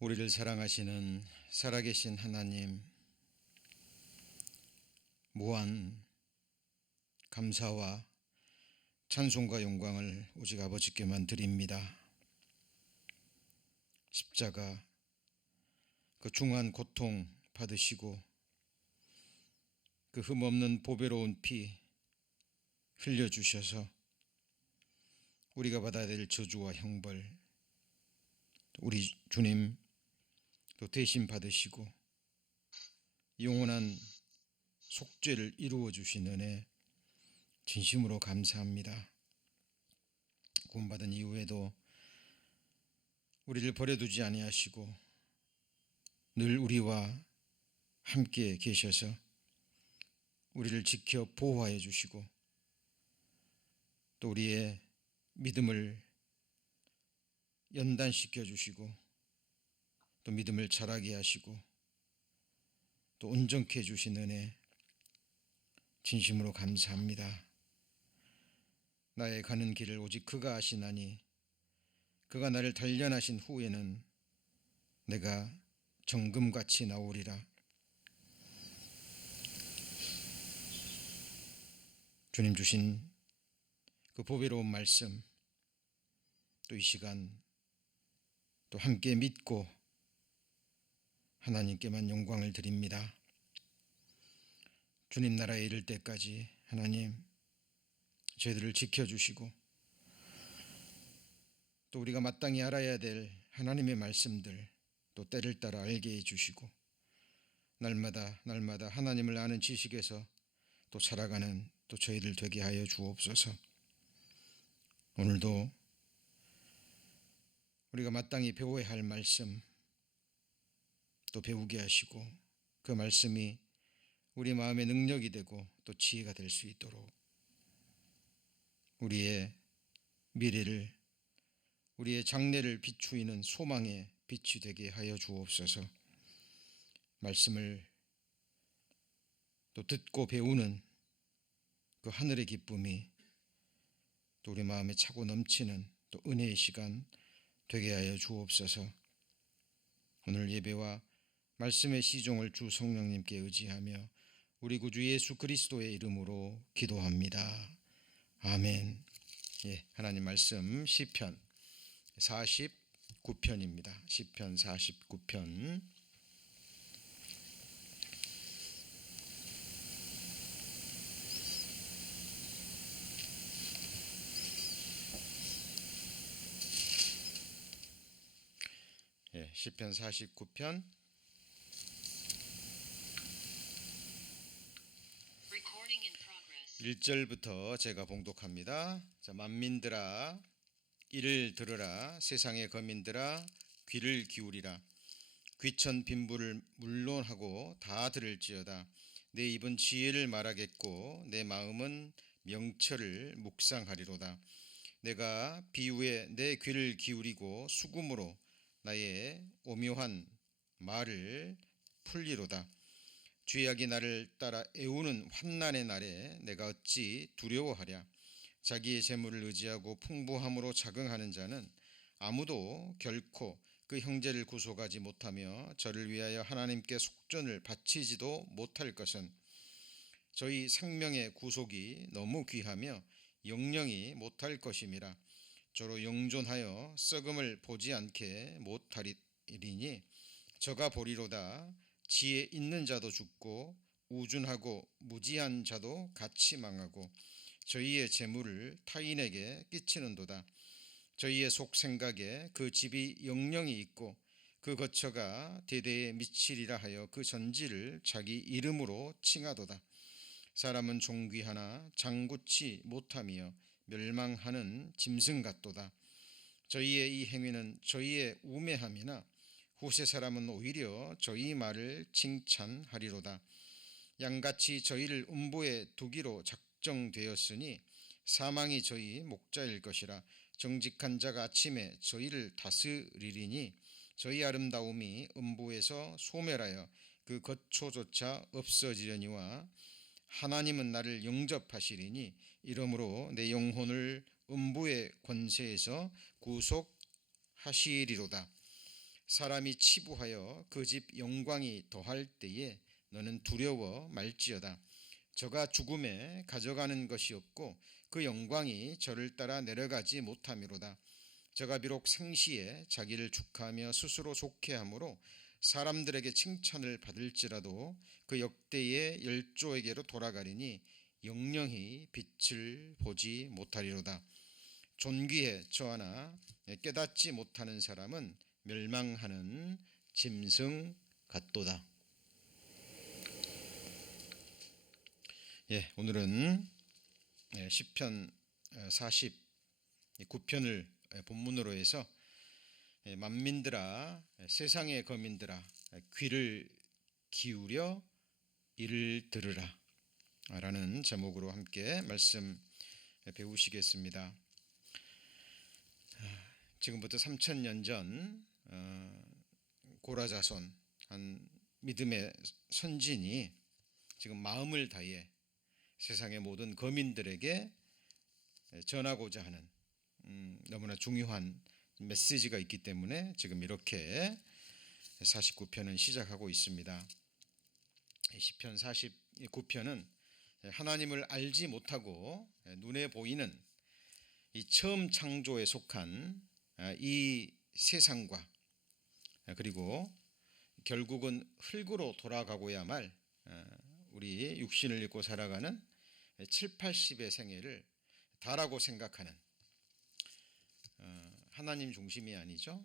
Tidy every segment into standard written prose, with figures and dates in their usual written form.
우리를 사랑하시는 살아계신 하나님, 무한 감사와 찬송과 영광을 오직 아버지께만 드립니다. 십자가 그 중한 고통 받으시고 그 흠없는 보배로운 피 흘려주셔서 우리가 받아야 될 저주와 형벌, 우리 주님 또 대신 받으시고 영원한 속죄를 이루어 주신 은혜 진심으로 감사합니다. 구원받은 이후에도 우리를 버려두지 아니하시고 늘 우리와 함께 계셔서 우리를 지켜 보호하여 주시고 또 우리의 믿음을 연단시켜 주시고 또 믿음을 자라게 하시고 또 온전케 해주신 은혜 진심으로 감사합니다. 나의 가는 길을 오직 그가 아시나니 그가 나를 단련하신 후에는 내가 정금같이 나오리라. 주님 주신 그 보배로운 말씀, 또 이 시간 또 함께 믿고 하나님께만 영광을 드립니다. 주님 나라에 이를 때까지 하나님 저희들을 지켜주시고 또 우리가 마땅히 알아야 될 하나님의 말씀들 또 때를 따라 알게 해주시고 날마다 하나님을 아는 지식에서 또 살아가는 또 저희들 되게 하여 주옵소서. 오늘도 우리가 마땅히 배워야 할 말씀 또 배우게 하시고 그 말씀이 우리 마음의 능력이 되고 또 지혜가 될 수 있도록 우리의 미래를, 우리의 장래를 비추이는 소망의 빛이 되게 하여 주옵소서. 말씀을 또 듣고 배우는 그 하늘의 기쁨이 또 우리 마음에 차고 넘치는 또 은혜의 시간 되게 하여 주옵소서. 오늘 예배와 말씀의 시종을 주 성령님께 의지하며 우리 구주 예수 그리스도의 이름으로 기도합니다. 아멘. 예, 하나님 말씀 시편 49편입니다. 시편 49편. 예, 시편 49편 1절부터 제가 봉독합니다. 자, 만민들아 이를 들으라. 세상의 거민들아 귀를 기울이라. 귀천 빈부를 물론하고 다 들을지어다. 내 입은 지혜를 말하겠고 내 마음은 명철을 묵상하리로다. 내가 비유에 내 귀를 기울이고 수금으로 나의 오묘한 말을 풀리로다. 죄악이 나를 따라 애우는 환난의 날에 내가 어찌 두려워하랴. 자기의 재물을 의지하고 풍부함으로 자긍하는 자는 아무도 결코 그 형제를 구속하지 못하며 저를 위하여 하나님께 속전을 바치지도 못할 것은 저희 생명의 구속이 너무 귀하며 영영이 못할 것임이라. 저로 영존하여 썩음을 보지 않게 못하리니 저가 보리로다. 지혜 있는 자도 죽고 우준하고 무지한 자도 같이 망하고 저희의 재물을 타인에게 끼치는도다. 저희의 속 생각에 그 집이 영영이 있고 그 거처가 대대에 미치리라 하여 그 전지를 자기 이름으로 칭하도다. 사람은 존귀하나 장구치 못하며 멸망하는 짐승 같도다. 저희의 이 행위는 저희의 우매함이나 후세 사람은 오히려 저희 말을 칭찬하리로다. 양같이 저희를 음부에 두기로 작정되었으니 사망이 저희 목자일 것이라. 정직한 자가 아침에 저희를 다스리리니 저희 아름다움이 음부에서 소멸하여 그 거초조차 없어지려니와 하나님은 나를 영접하시리니 이러므로 내 영혼을 음부의 권세에서 구속하시리로다. 사람이 치부하여 그 집 영광이 더할 때에 너는 두려워 말지어다. 저가 죽음에 가져가는 것이 없고 그 영광이 저를 따라 내려가지 못함이로다. 저가 비록 생시에 자기를 축하하며 스스로 좋게 함으로 사람들에게 칭찬을 받을지라도 그 역대의 열조에게로 돌아가리니 영영히 빛을 보지 못하리로다. 존귀에 처하나 깨닫지 못하는 사람은 멸망하는 짐승 같도다. 오늘은 시편 49편을 본문으로 해서 만민들아 세상의 거민들아 귀를 기울여 이를 들으라 라는 제목으로 함께 말씀 배우시겠습니다. 지금부터 3000년 전 고라자손 한 믿음의 선진이 지금 마음을 다해 세상의 모든 거민들에게 전하고자 하는 너무나 중요한 메시지가 있기 때문에 지금 이렇게 49편은 시작하고 있습니다. 시편 49편은 하나님을 알지 못하고 눈에 보이는 이 처음 창조에 속한 이 세상과 그리고 결국은 흙으로 돌아가고야 말 우리 육신을 입고 살아가는 7, 80의 생애를 다라고 생각하는 하나님 중심이 아니죠.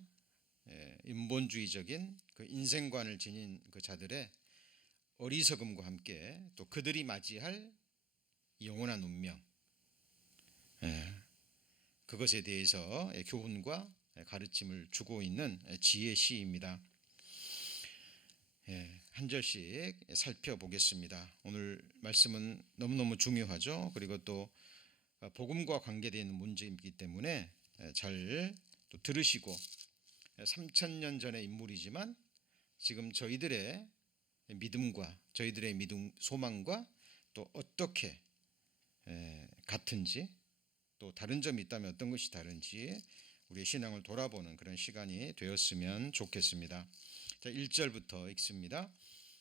인본주의적인 그 인생관을 지닌 그 자들의 어리석음과 함께 또 그들이 맞이할 영원한 운명, 그것에 대해서 교훈과 가르침을 주고 있는 지혜 시입니다. 한 절씩 살펴보겠습니다. 오늘 말씀은 너무너무 중요하죠. 그리고 또 복음과 관계되는 문제이기 때문에 잘 또 들으시고 3000년 전의 인물이지만 지금 저희들의 믿음과 저희들의 믿음 소망과 또 어떻게 같은지 또 다른 점이 있다면 어떤 것이 다른지 우리의 신앙을 돌아보는 그런 시간이 되었으면 좋겠습니다. 자, 1절부터 읽습니다.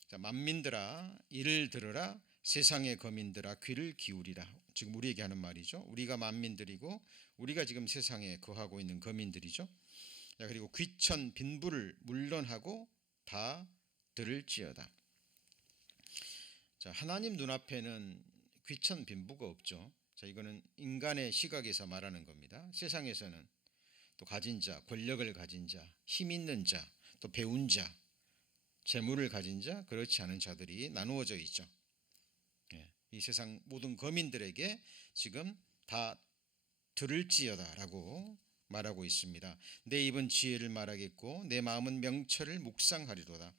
자, 만민들아 이를 들으라 세상의 거민들아 귀를 기울이라. 지금 우리에게 하는 말이죠. 우리가 만민들이고 우리가 지금 세상에 거하고 있는 거민들이죠. 자, 그리고 귀천 빈부를 물론하고 다 들을지어다. 자, 하나님 눈앞에는 귀천 빈부가 없죠. 자, 이거는 인간의 시각에서 말하는 겁니다. 세상에서는 또 가진 자, 권력을 가진 자, 힘 있는 자, 또 배운 자, 재물을 가진 자, 그렇지 않은 자들이 나누어져 있죠. 이 세상 모든 거민들에게 지금 다 들을지어다라고 말하고 있습니다. 내 입은 지혜를 말하겠고 내 마음은 명철을 묵상하리로다.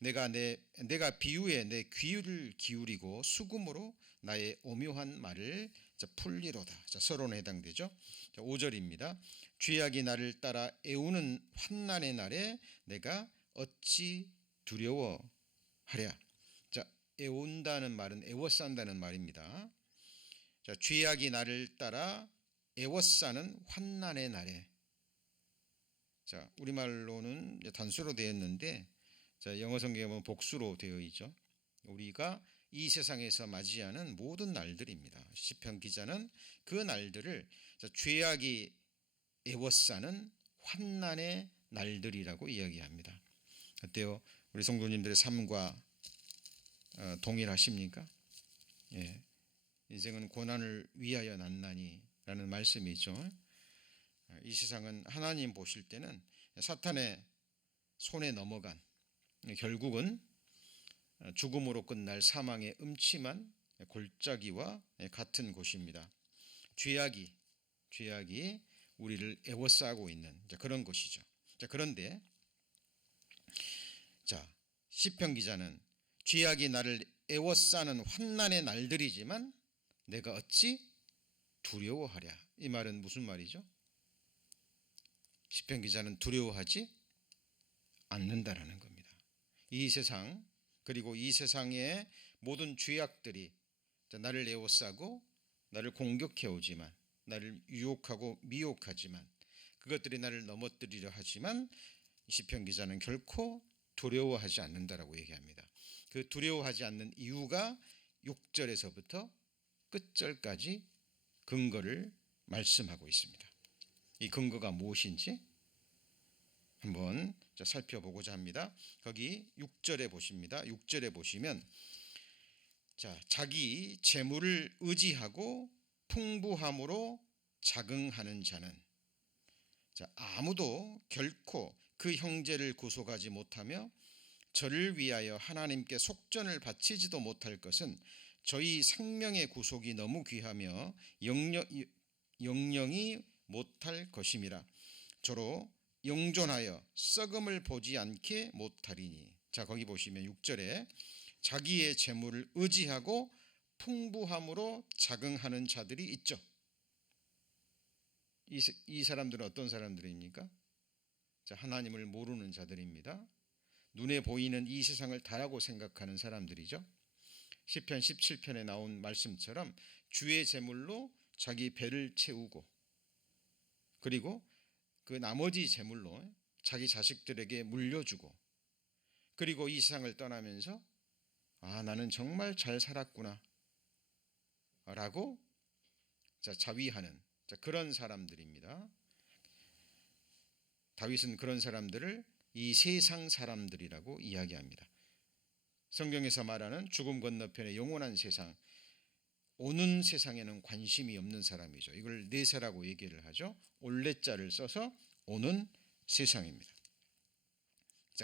내가 비유에 내 귀를 기울이고 수금으로 나의 오묘한 말을 풀리로다. 서론에 해당되죠. 5절입니다. 죄악이 나를 따라 애우는 환난의 날에 내가 어찌 두려워하랴. 자, 애운다는 말은 애워싼다는 말입니다. 자, 죄악이 나를 따라 애워싸는 환난의 날에. 자, 우리말로는 단수로 되어 있는데 자, 영어 성경에 보면 복수로 되어 있죠. 우리가 이 세상에서 맞이하는 모든 날들입니다. 시편 기자는 그 날들을 죄악이 애워싸는 환난의 날들이라고 이야기합니다. 어때요? 우리 성도님들의 삶과 동일하십니까? 인생은 고난을 위하여 났나니 라는 말씀이 있죠. 이 세상은 하나님 보실 때는 사탄의 손에 넘어간 결국은 죽음으로 끝날 사망의 음침한 골짜기와 같은 곳입니다. 죄악이 우리를 애워싸고 있는 그런 것이죠. 자, 그런데 시편 기자는 죄악이 나를 애워싸는 환난의 날들이지만 내가 어찌 두려워하랴. 이 말은 무슨 말이죠? 시편 기자는 두려워하지 않는다라는 겁니다. 이 세상 그리고 이 세상의 모든 죄악들이 나를 애워싸고 나를 공격해 오지만 나를 유혹하고 미혹하지만 그것들이 나를 넘어뜨리려 하지만 시편 기자는 결코 두려워하지 않는다라고 얘기합니다. 그 두려워하지 않는 이유가 6절에서부터 끝절까지 근거를 말씀하고 있습니다. 이 근거가 무엇인지 한번 살펴보고자 합니다. 거기 6절에 보십니다. 6절에 보시면 자기 재물을 의지하고 풍부함으로 자긍하는 자는 아무도 결코 그 형제를 구속하지 못하며 저를 위하여 하나님께 속전을 바치지도 못할 것은 저희 생명의 구속이 너무 귀하며 영영이 못할 것임이라. 저로 영존하여 썩음을 보지 않게 못하리니. 거기 보시면 6절에 자기의 재물을 의지하고 풍부함으로 자긍하는 자들이 있죠. 이 사람들은 어떤 사람들입니까? 하나님을 모르는 자들입니다. 눈에 보이는 이 세상을 다라고 생각하는 사람들이죠. 시편 17편에 나온 말씀처럼 주의 재물로 자기 배를 채우고 그리고 그 나머지 재물로 자기 자식들에게 물려주고 그리고 이 세상을 떠나면서 나는 정말 잘 살았구나 라고 자위하는 그런 사람들입니다. 다윗은 그런 사람들을 이 세상 사람들이라고 이야기합니다. 성경에서 말하는 죽음 건너편의 영원한 세상, 오는 세상에는 관심이 없는 사람이죠. 이걸 내세라고 얘기를 하죠. 올레자를 써서 오는 세상입니다.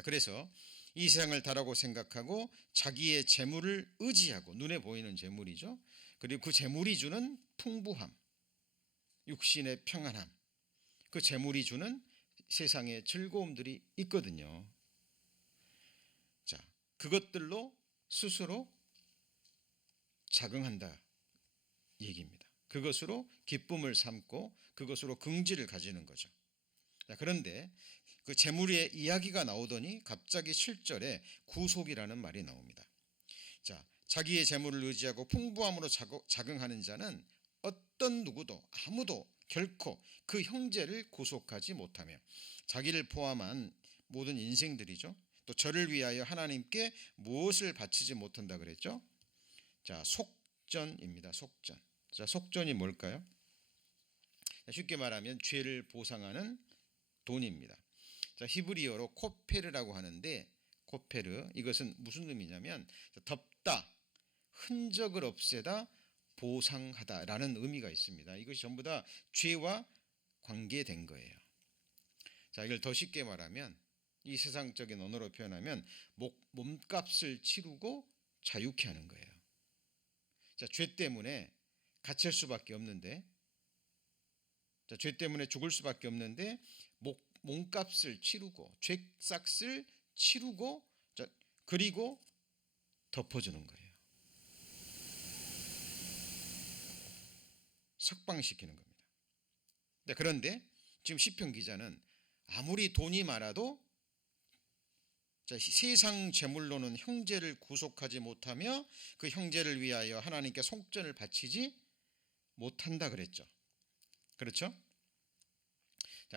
그래서 이 세상을 다라고 생각하고 자기의 재물을 의지하고, 눈에 보이는 재물이죠. 그리고 그 재물이 주는 풍부함, 육신의 평안함, 그 재물이 주는 세상의 즐거움들이 있거든요. 그것들로 스스로 자긍한다 얘기입니다. 그것으로 기쁨을 삼고 그것으로 긍지를 가지는 거죠. 그런데 그 재물의 이야기가 나오더니 갑자기 7절에 구속이라는 말이 나옵니다. 자기의 재물을 의지하고 풍부함으로 자긍하는 자는 어떤 누구도 아무도 결코 그 형제를 구속하지 못하며, 자기를 포함한 모든 인생들이죠. 또 저를 위하여 하나님께 무엇을 바치지 못한다 그랬죠. 속전입니다. 속전. 속전이 뭘까요? 쉽게 말하면 죄를 보상하는 돈입니다. 히브리어로 코페르라고 하는데, 코페르, 이것은 무슨 의미냐면 덮다, 흔적을 없애다, 보상하다라는 의미가 있습니다. 이것이 전부 다 죄와 관계된 거예요. 이걸 더 쉽게 말하면, 이 세상적인 언어로 표현하면 몸값을 치르고 자유케 하는 거예요. 죄 때문에 갇힐 수밖에 없는데, 죄 때문에 죽을 수밖에 없는데 몸값을 치르고 죄값을 치르고 그리고 덮어주는 거예요. 석방시키는 겁니다. 그런데 지금 시편 기자는 아무리 돈이 많아도 세상 재물로는 형제를 구속하지 못하며 그 형제를 위하여 하나님께 속전을 바치지 못한다 그랬죠. 그렇죠?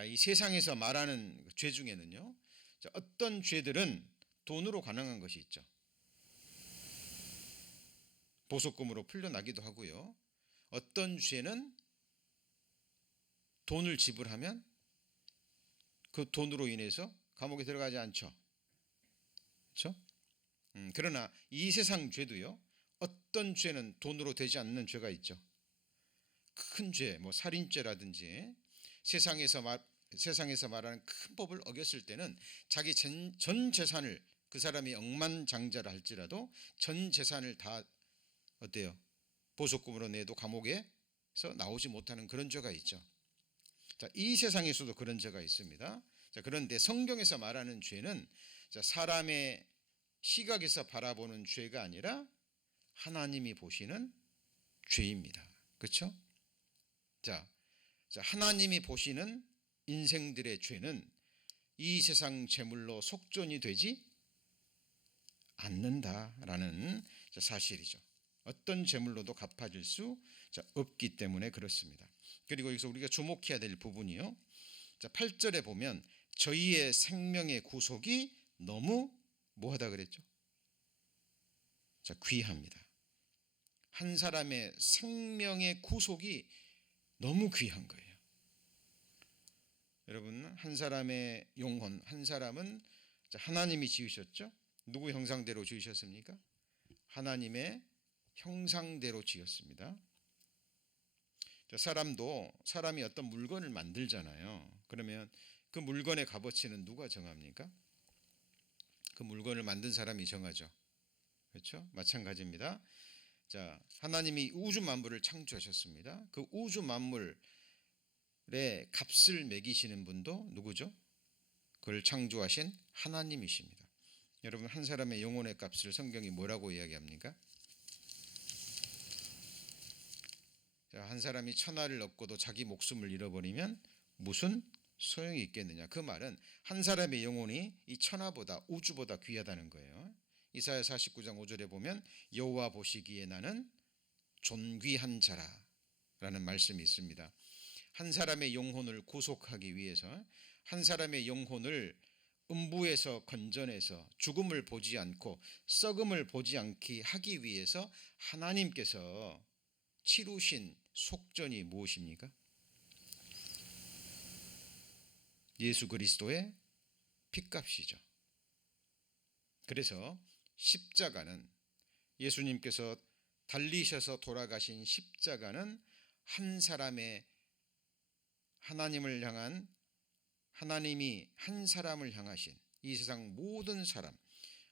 이 세상에서 말하는 죄 중에는요, 어떤 죄들은 돈으로 가능한 것이 있죠. 보석금으로 풀려나기도 하고요. 어떤 죄는 돈을 지불하면 그 돈으로 인해서 감옥에 들어가지 않죠. 그렇죠? 그러나 이 세상 죄도요, 어떤 죄는 돈으로 되지 않는 죄가 있죠. 큰 죄, 살인죄라든지 세상에서 말하는 큰 법을 어겼을 때는 자기 전 재산을, 그 사람이 억만장자라 할지라도 전 재산을 다 어때요? 보석금으로 내도 감옥에서 나오지 못하는 그런 죄가 있죠. 이 세상에서도 그런 죄가 있습니다. 그런데 성경에서 말하는 죄는 사람의 시각에서 바라보는 죄가 아니라 하나님이 보시는 죄입니다. 그렇죠? 하나님이 보시는 인생들의 죄는 이 세상 재물로 속전이 되지 않는다라는 사실이죠. 어떤 재물로도 갚아질 수 없기 때문에 그렇습니다. 그리고 여기서 우리가 주목해야 될 부분이요, 8절에 보면 저희의 생명의 구속이 너무 뭐하다 그랬죠? 자, 귀합니다. 한 사람의 생명의 구속이 너무 귀한 거예요. 여러분, 한 사람의 영혼, 한 사람은 하나님이 지으셨죠? 누구 형상대로 지으셨습니까? 하나님의 형상대로 지었습니다. 사람이 어떤 물건을 만들잖아요. 그러면 그 물건의 값어치는 누가 정합니까? 그 물건을 만든 사람이 정하죠. 그렇죠? 마찬가지입니다. 자, 하나님이 우주 만물을 창조하셨습니다. 그 우주 만물의 값을 매기시는 분도 누구죠? 그걸 창조하신 하나님이십니다. 여러분, 한 사람의 영혼의 값을 성경이 뭐라고 이야기합니까? 자, 한 사람이 천하를 얻고도 자기 목숨을 잃어버리면 무슨 소용이 있겠느냐. 그 말은 한 사람의 영혼이 이 천하보다 우주보다 귀하다는 거예요. 이사야 49장 5절에 보면 여호와 보시기에 나는 존귀한 자라라는 말씀이 있습니다. 한 사람의 영혼을 구속하기 위해서, 한 사람의 영혼을 음부에서 건져내서 죽음을 보지 않고 썩음을 보지 않게 하기 위해서 하나님께서 치루신 속전이 무엇입니까? 예수 그리스도의 핏값이죠. 그래서 십자가는, 예수님께서 달리셔서 돌아가신 십자가는 한 사람의, 하나님을 향한, 하나님이 한 사람을 향하신 이 세상 모든 사람,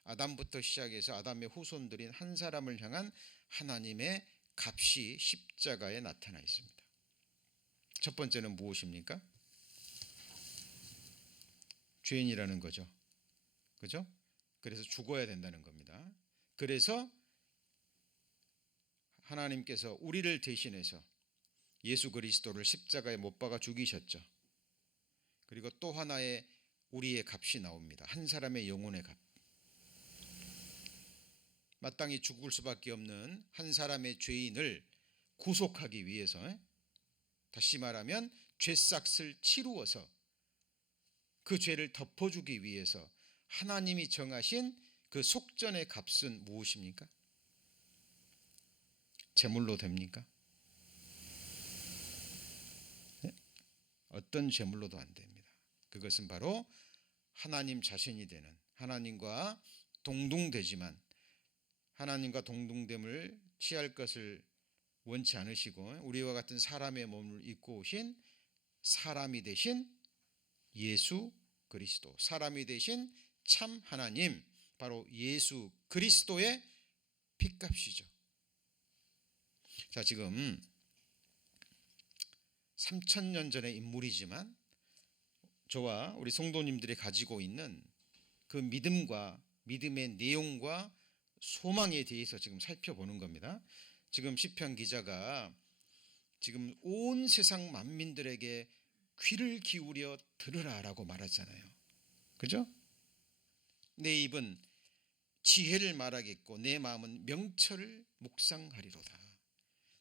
아담부터 시작해서 아담의 후손들인 한 사람을 향한 하나님의 값이 십자가에 나타나 있습니다. 첫 번째는 무엇입니까? 죄인이라는 거죠. 그죠? 그래서 죽어야 된다는 겁니다. 그래서 하나님께서 우리를 대신해서 예수 그리스도를 십자가에 못 박아 죽이셨죠. 그리고 또 하나의 우리의 값이 나옵니다. 한 사람의 영혼의 값. 마땅히 죽을 수밖에 없는 한 사람의 죄인을 구속하기 위해서, 다시 말하면 죄싹을 치루어서 그 죄를 덮어주기 위해서 하나님이 정하신 그 속전의 값은 무엇입니까? 제물로 됩니까? 네? 어떤 제물로도 안 됩니다. 그것은 바로 하나님 자신이 되는, 하나님과 동등되지만 하나님과 동등됨을 취할 것을 원치 않으시고 우리와 같은 사람의 몸을 입고 오신 사람이 되신 예수 그리스도, 사람이 되신 참 하나님, 바로 예수 그리스도의 핏값이죠. 자, 지금 3000년 전의 인물이지만 저와 우리 성도님들이 가지고 있는 그 믿음과 믿음의 내용과 소망에 대해서 지금 살펴보는 겁니다. 지금 시편 기자가 지금 온 세상 만민들에게 귀를 기울여 들으라라고 말하잖아요. 그죠? 내 입은 지혜를 말하겠고 내 마음은 명철을 묵상하리로다.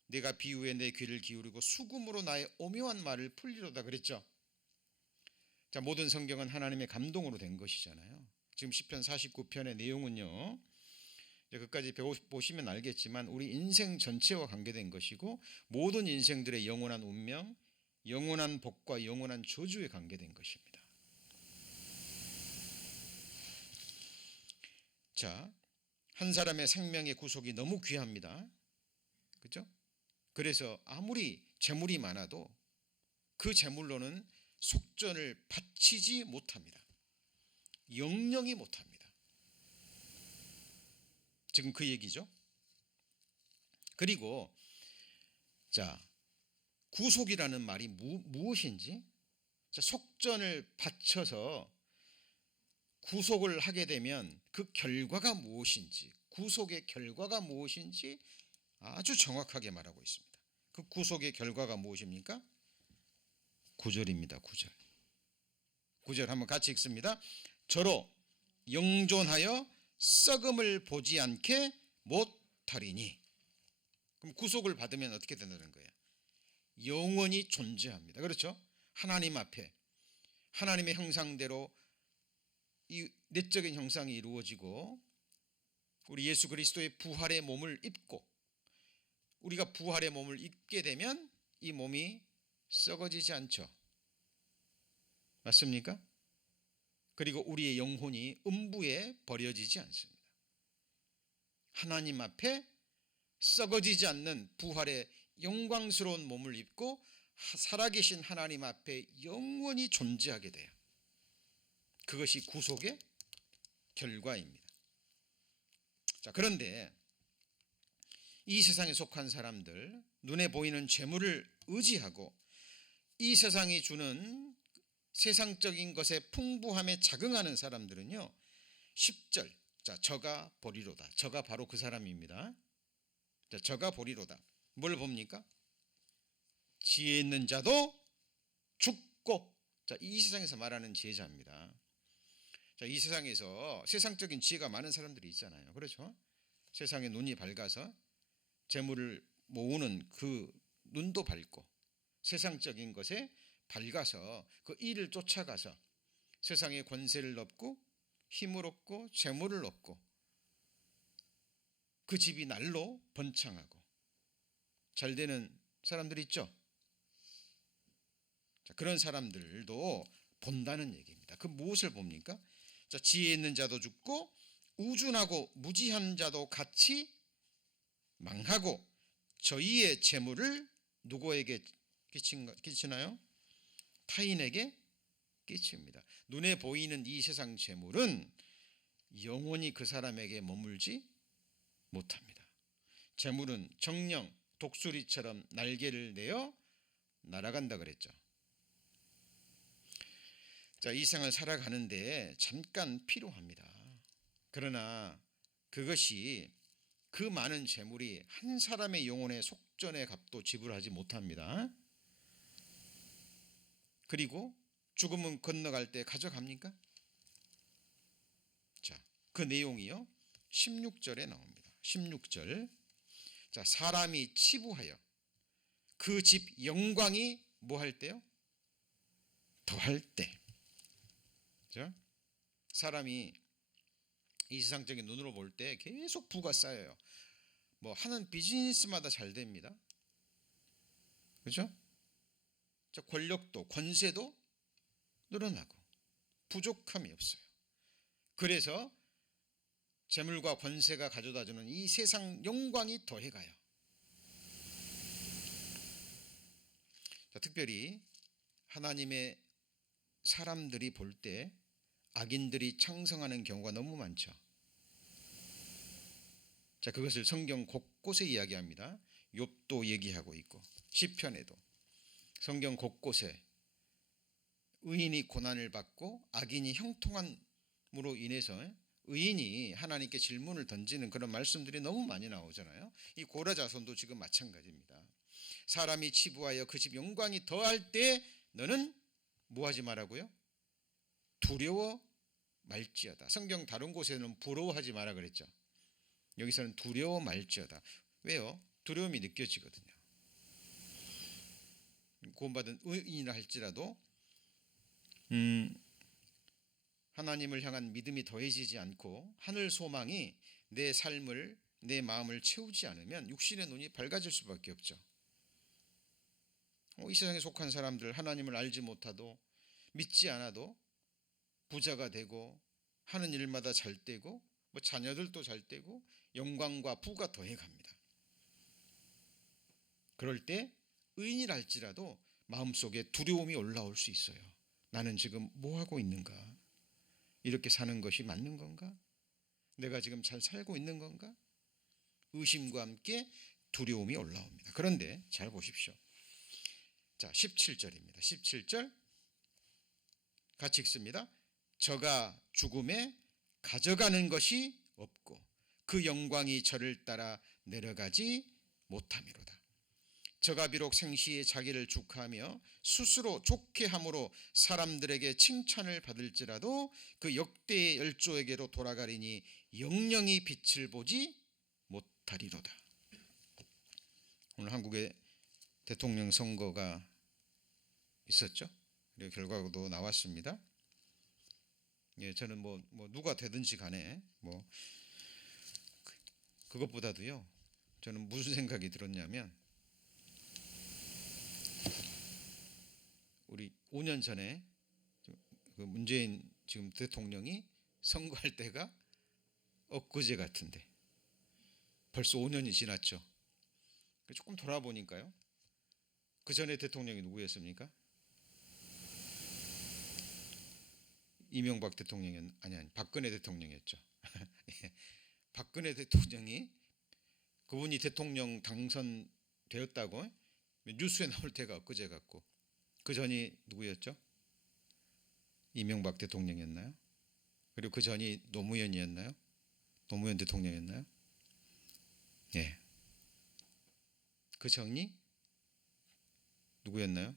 내가 비유에 내 귀를 기울이고 수금으로 나의 오묘한 말을 풀리로다 그랬죠. 자, 모든 성경은 하나님의 감동으로 된 것이잖아요. 지금 시편 49편의 내용은요, 끝까지 보시면 알겠지만 우리 인생 전체와 관계된 것이고 모든 인생들의 영원한 운명, 영원한 복과 영원한 저주에 관계된 것입니다. 자, 한 사람의 생명의 구속이 너무 귀합니다. 그렇죠? 그래서 아무리 재물이 많아도 그 재물로는 속전을 바치지 못합니다. 영영이 못합니다. 지금 그 얘기죠. 그리고 자, 구속이라는 말이 무엇인지, 자, 속전을 바쳐서 구속을 하게 되면 그 결과가 무엇인지, 구속의 결과가 무엇인지 아주 정확하게 말하고 있습니다. 그 구속의 결과가 무엇입니까? 9절입니다. 9절. 9절 한번 같이 읽습니다. 저로 영존하여 썩음을 보지 않게 못하리니. 그럼 구속을 받으면 어떻게 된다는 거예요? 영원히 존재합니다. 그렇죠? 하나님 앞에 하나님의 형상대로 이 내적인 형상이 이루어지고 우리 예수 그리스도의 부활의 몸을 입고 우리가 부활의 몸을 입게 되면 이 몸이 썩어지지 않죠. 맞습니까? 그리고 우리의 영혼이 음부에 버려지지 않습니다. 하나님 앞에 썩어지지 않는 부활의 영광스러운 몸을 입고 살아계신 하나님 앞에 영원히 존재하게 돼요. 그것이 구속의 결과입니다. 자, 그런데 이 세상에 속한 사람들, 눈에 보이는 재물을 의지하고 이 세상이 주는 세상적인 것의 풍부함에 적응하는 사람들은요, 10절, 자, 저가 보리로다. 저가 바로 그 사람입니다. 자, 저가 보리로다. 뭘 봅니까? 지혜 있는 자도 죽고, 자, 이 세상에서 말하는 지혜자입니다. 자, 이 세상에서 세상적인 지혜가 많은 사람들이 있잖아요. 그렇죠? 세상에 눈이 밝아서 재물을 모으는 그 눈도 밝고 세상적인 것에 밝아서 그 일을 쫓아가서 세상의 권세를 얻고 힘을 얻고 재물을 얻고 그 집이 날로 번창하고 잘 되는 사람들 있죠. 자, 그런 사람들도 본다는 얘기입니다. 그 무엇을 봅니까? 자, 지혜 있는 자도 죽고 우준하고 무지한 자도 같이 망하고 저희의 재물을 누구에게 끼치나요? 타인에게 끼칩니다. 눈에 보이는 이 세상 재물은 영원히 그 사람에게 머물지 못합니다. 재물은 정령 독수리처럼 날개를 내어 날아간다 그랬죠. 자, 이 생을 살아가는데 잠깐 필요합니다. 그러나 그것이 그 많은 재물이 한 사람의 영혼의 속전의 값도 지불하지 못합니다. 그리고 죽음은 건너갈 때 가져갑니까? 자, 그 내용이요 16절에 나옵니다. 16절. 자, 사람이 치부하여 그 집 영광이 뭐 할 때요? 더할 때. 자, 사람이 이 세상적인 눈으로 볼 때 계속 부가 쌓여요. 뭐 하는 비즈니스마다 잘 됩니다. 그렇죠? 자, 권력도 권세도 늘어나고 부족함이 없어요. 그래서 재물과 권세가 가져다주는 이 세상 영광이 더해가요. 자, 특별히 하나님의 사람들이 볼 때 악인들이 창성하는 경우가 너무 많죠. 자, 그것을 성경 곳곳에 이야기합니다. 욥도 얘기하고 있고 시편에도 성경 곳곳에 의인이 고난을 받고 악인이 형통함으로 인해서 의인이 하나님께 질문을 던지는 그런 말씀들이 너무 많이 나오잖아요. 이 고라 자손도 지금 마찬가지입니다. 사람이 치부하여 그 집 영광이 더할 때 너는 뭐하지 말라고요? 두려워 말지어다. 성경 다른 곳에는 부러워하지 마라 그랬죠. 여기서는 두려워 말지어다. 왜요? 두려움이 느껴지거든요. 구원받은 의인이라 할지라도 하나님을 향한 믿음이 더해지지 않고 하늘 소망이 내 삶을 내 마음을 채우지 않으면 육신의 눈이 밝아질 수밖에 없죠. 이 세상에 속한 사람들 하나님을 알지 못하도 믿지 않아도 부자가 되고 하는 일마다 잘 되고 뭐 자녀들도 잘 되고 영광과 부가 더해갑니다. 그럴 때 의인이라 할지라도 마음속에 두려움이 올라올 수 있어요. 나는 지금 뭐 하고 있는가? 이렇게 사는 것이 맞는 건가? 내가 지금 잘 살고 있는 건가? 의심과 함께 두려움이 올라옵니다. 그런데 잘 보십시오. 자, 17절입니다. 17절 같이 읽습니다. 저가 죽음에 가져가는 것이 없고 그 영광이 저를 따라 내려가지 못함이로다. 저가 비록 생시에 자기를 축하하며 스스로 좋게 함으로 사람들에게 칭찬을 받을지라도 그 역대의 열조에게로 돌아가리니 영영이 빛을 보지 못하리로다. 오늘 한국에 대통령 선거가 있었죠. 그리고 결과도 나왔습니다. 예, 저는 뭐 누가 되든지 간에 뭐 그것보다도요. 저는 무슨 생각이 들었냐면 우리 5년 전에 그 문재인 지금 대통령이 선거할 때가 엊그제 같은데 벌써 5년이 지났죠. 조금 돌아보니까요. 그 전에 대통령이 누구였습니까? 이명박 대통령이 아니 박근혜 대통령이었죠. 박근혜 대통령이 그분이 대통령 당선되었다고 뉴스에 나올 때가 엊그제 같고 그 전이 누구였죠? 이명박 대통령이었나요? 그리고 그 전이 노무현이었나요? 노무현 대통령이었나요? 예. 그 전이 누구였나요?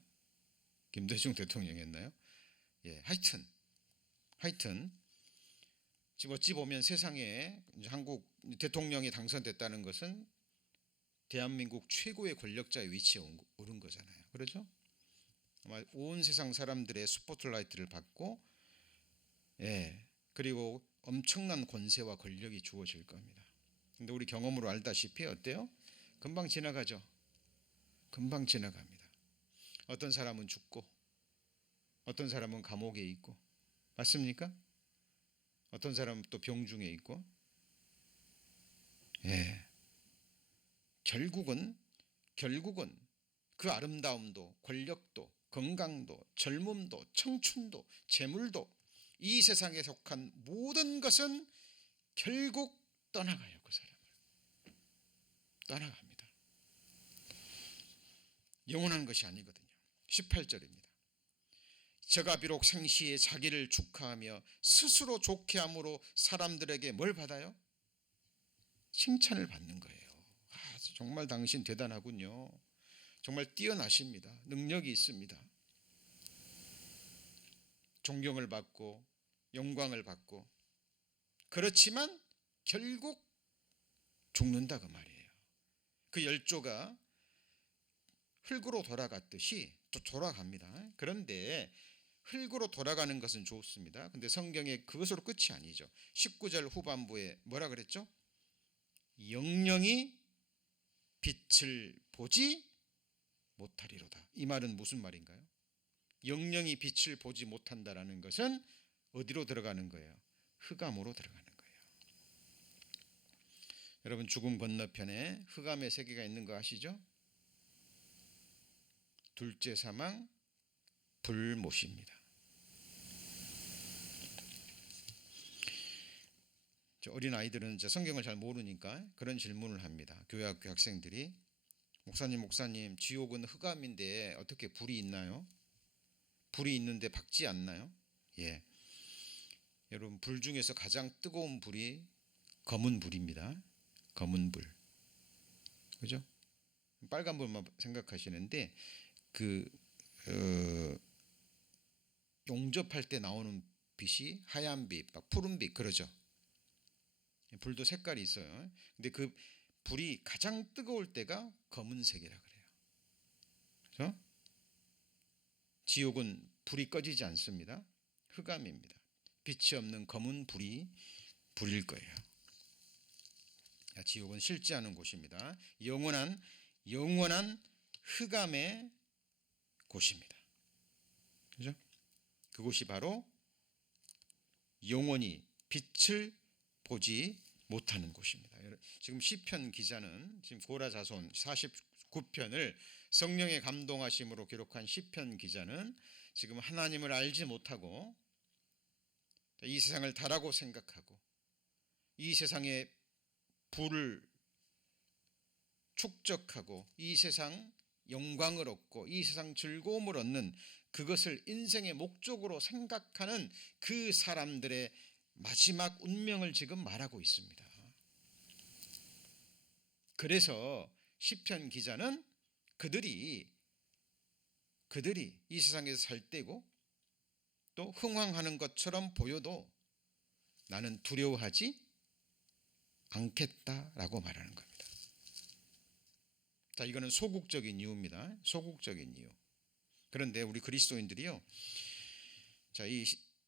김대중 대통령이었나요? 예. 하여튼 지금 어찌 보면 세상에 한국 대통령이 당선됐다는 것은 대한민국 최고의 권력자의 위치에 오른 거잖아요. 그렇죠? 아마 온 세상 사람들의 스포트라이트를 받고 예. 그리고 엄청난 권세와 권력이 주어질 겁니다. 근데 우리 경험으로 알다시피 어때요? 금방 지나가죠. 금방 지나갑니다. 어떤 사람은 죽고 어떤 사람은 감옥에 있고 맞습니까? 어떤 사람은 또 병중에 있고 예. 결국은 그 아름다움도 권력도 건강도 젊음도 청춘도 재물도 이 세상에 속한 모든 것은 결국 떠나가요. 그 사람을 떠나갑니다. 영원한 것이 아니거든요. 18절입니다. 저가 비록 생시에 자기를 축하하며 스스로 좋게 함으로 사람들에게 뭘 받아요? 칭찬을 받는 거예요. 정말 당신 대단하군요. 정말 뛰어나십니다. 능력이 있습니다. 존경을 받고 영광을 받고 그렇지만 결국 죽는다 그 말이에요. 그 열조가 흙으로 돌아갔듯이 또 돌아갑니다. 그런데 흙으로 돌아가는 것은 좋습니다. 근데 성경에 그것으로 끝이 아니죠. 19절 후반부에 뭐라 그랬죠? 영영이 빛을 보지 못하리로다. 이 말은 무슨 말인가요? 영영이 빛을 보지 못한다라는 것은 어디로 들어가는 거예요? 흑암으로 들어가는 거예요. 여러분 죽음 건너편에 흑암의 세계가 있는 거 아시죠? 둘째 사망 불못입니다. 어린 아이들은 이제 성경을 잘 모르니까 그런 질문을 합니다. 교회학교 학생들이 목사님 지옥은 흑암인데 어떻게 불이 있나요? 불이 있는데 밝지 않나요? 예. 여러분 불 중에서 가장 뜨거운 불이 검은 불입니다. 검은 불. 그죠? 빨간 불만 생각하시는데 용접할 때 나오는 빛이 하얀 빛, 막 푸른 빛 그러죠. 불도 색깔이 있어요. 근데 그 불이 가장 뜨거울 때가 검은색이라 그래요. 그렇죠? 지옥은 불이 꺼지지 않습니다. 흑암입니다. 빛이 없는 검은 불일 거예요. 지옥은 싫지 않은 곳입니다. 영원한 흑암의 곳입니다. 그죠? 그곳이 바로 영원히 빛을 보지 못하는 곳입니다. 지금 시편 기자는 지금 고라 자손 49편을 성령의 감동하심으로 기록한 시편 기자는 지금 하나님을 알지 못하고 이 세상을 다라고 생각하고 이 세상의 부를 축적하고 이 세상 영광을 얻고 이 세상 즐거움을 얻는 그것을 인생의 목적으로 생각하는 그 사람들의 마지막 운명을 지금 말하고 있습니다. 그래서 시편 기자는 그들이 이 세상에서 살 때고 또 흥황하는 것처럼 보여도 나는 두려워하지 않겠다라고 말하는 겁니다. 자, 이거는 소극적인 이유입니다. 소극적인 이유. 그런데 우리 그리스도인들이요, 자, 이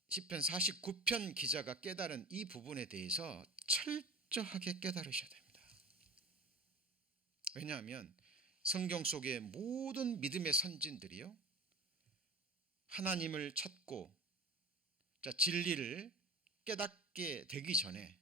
시편 49편 기자가 깨달은 이 부분에 대해서 철저하게 깨달으셔야 됩니다. 왜냐하면 성경 속의 모든 믿음의 선진들이요, 하나님을 찾고 진리를 깨닫게 되기 전에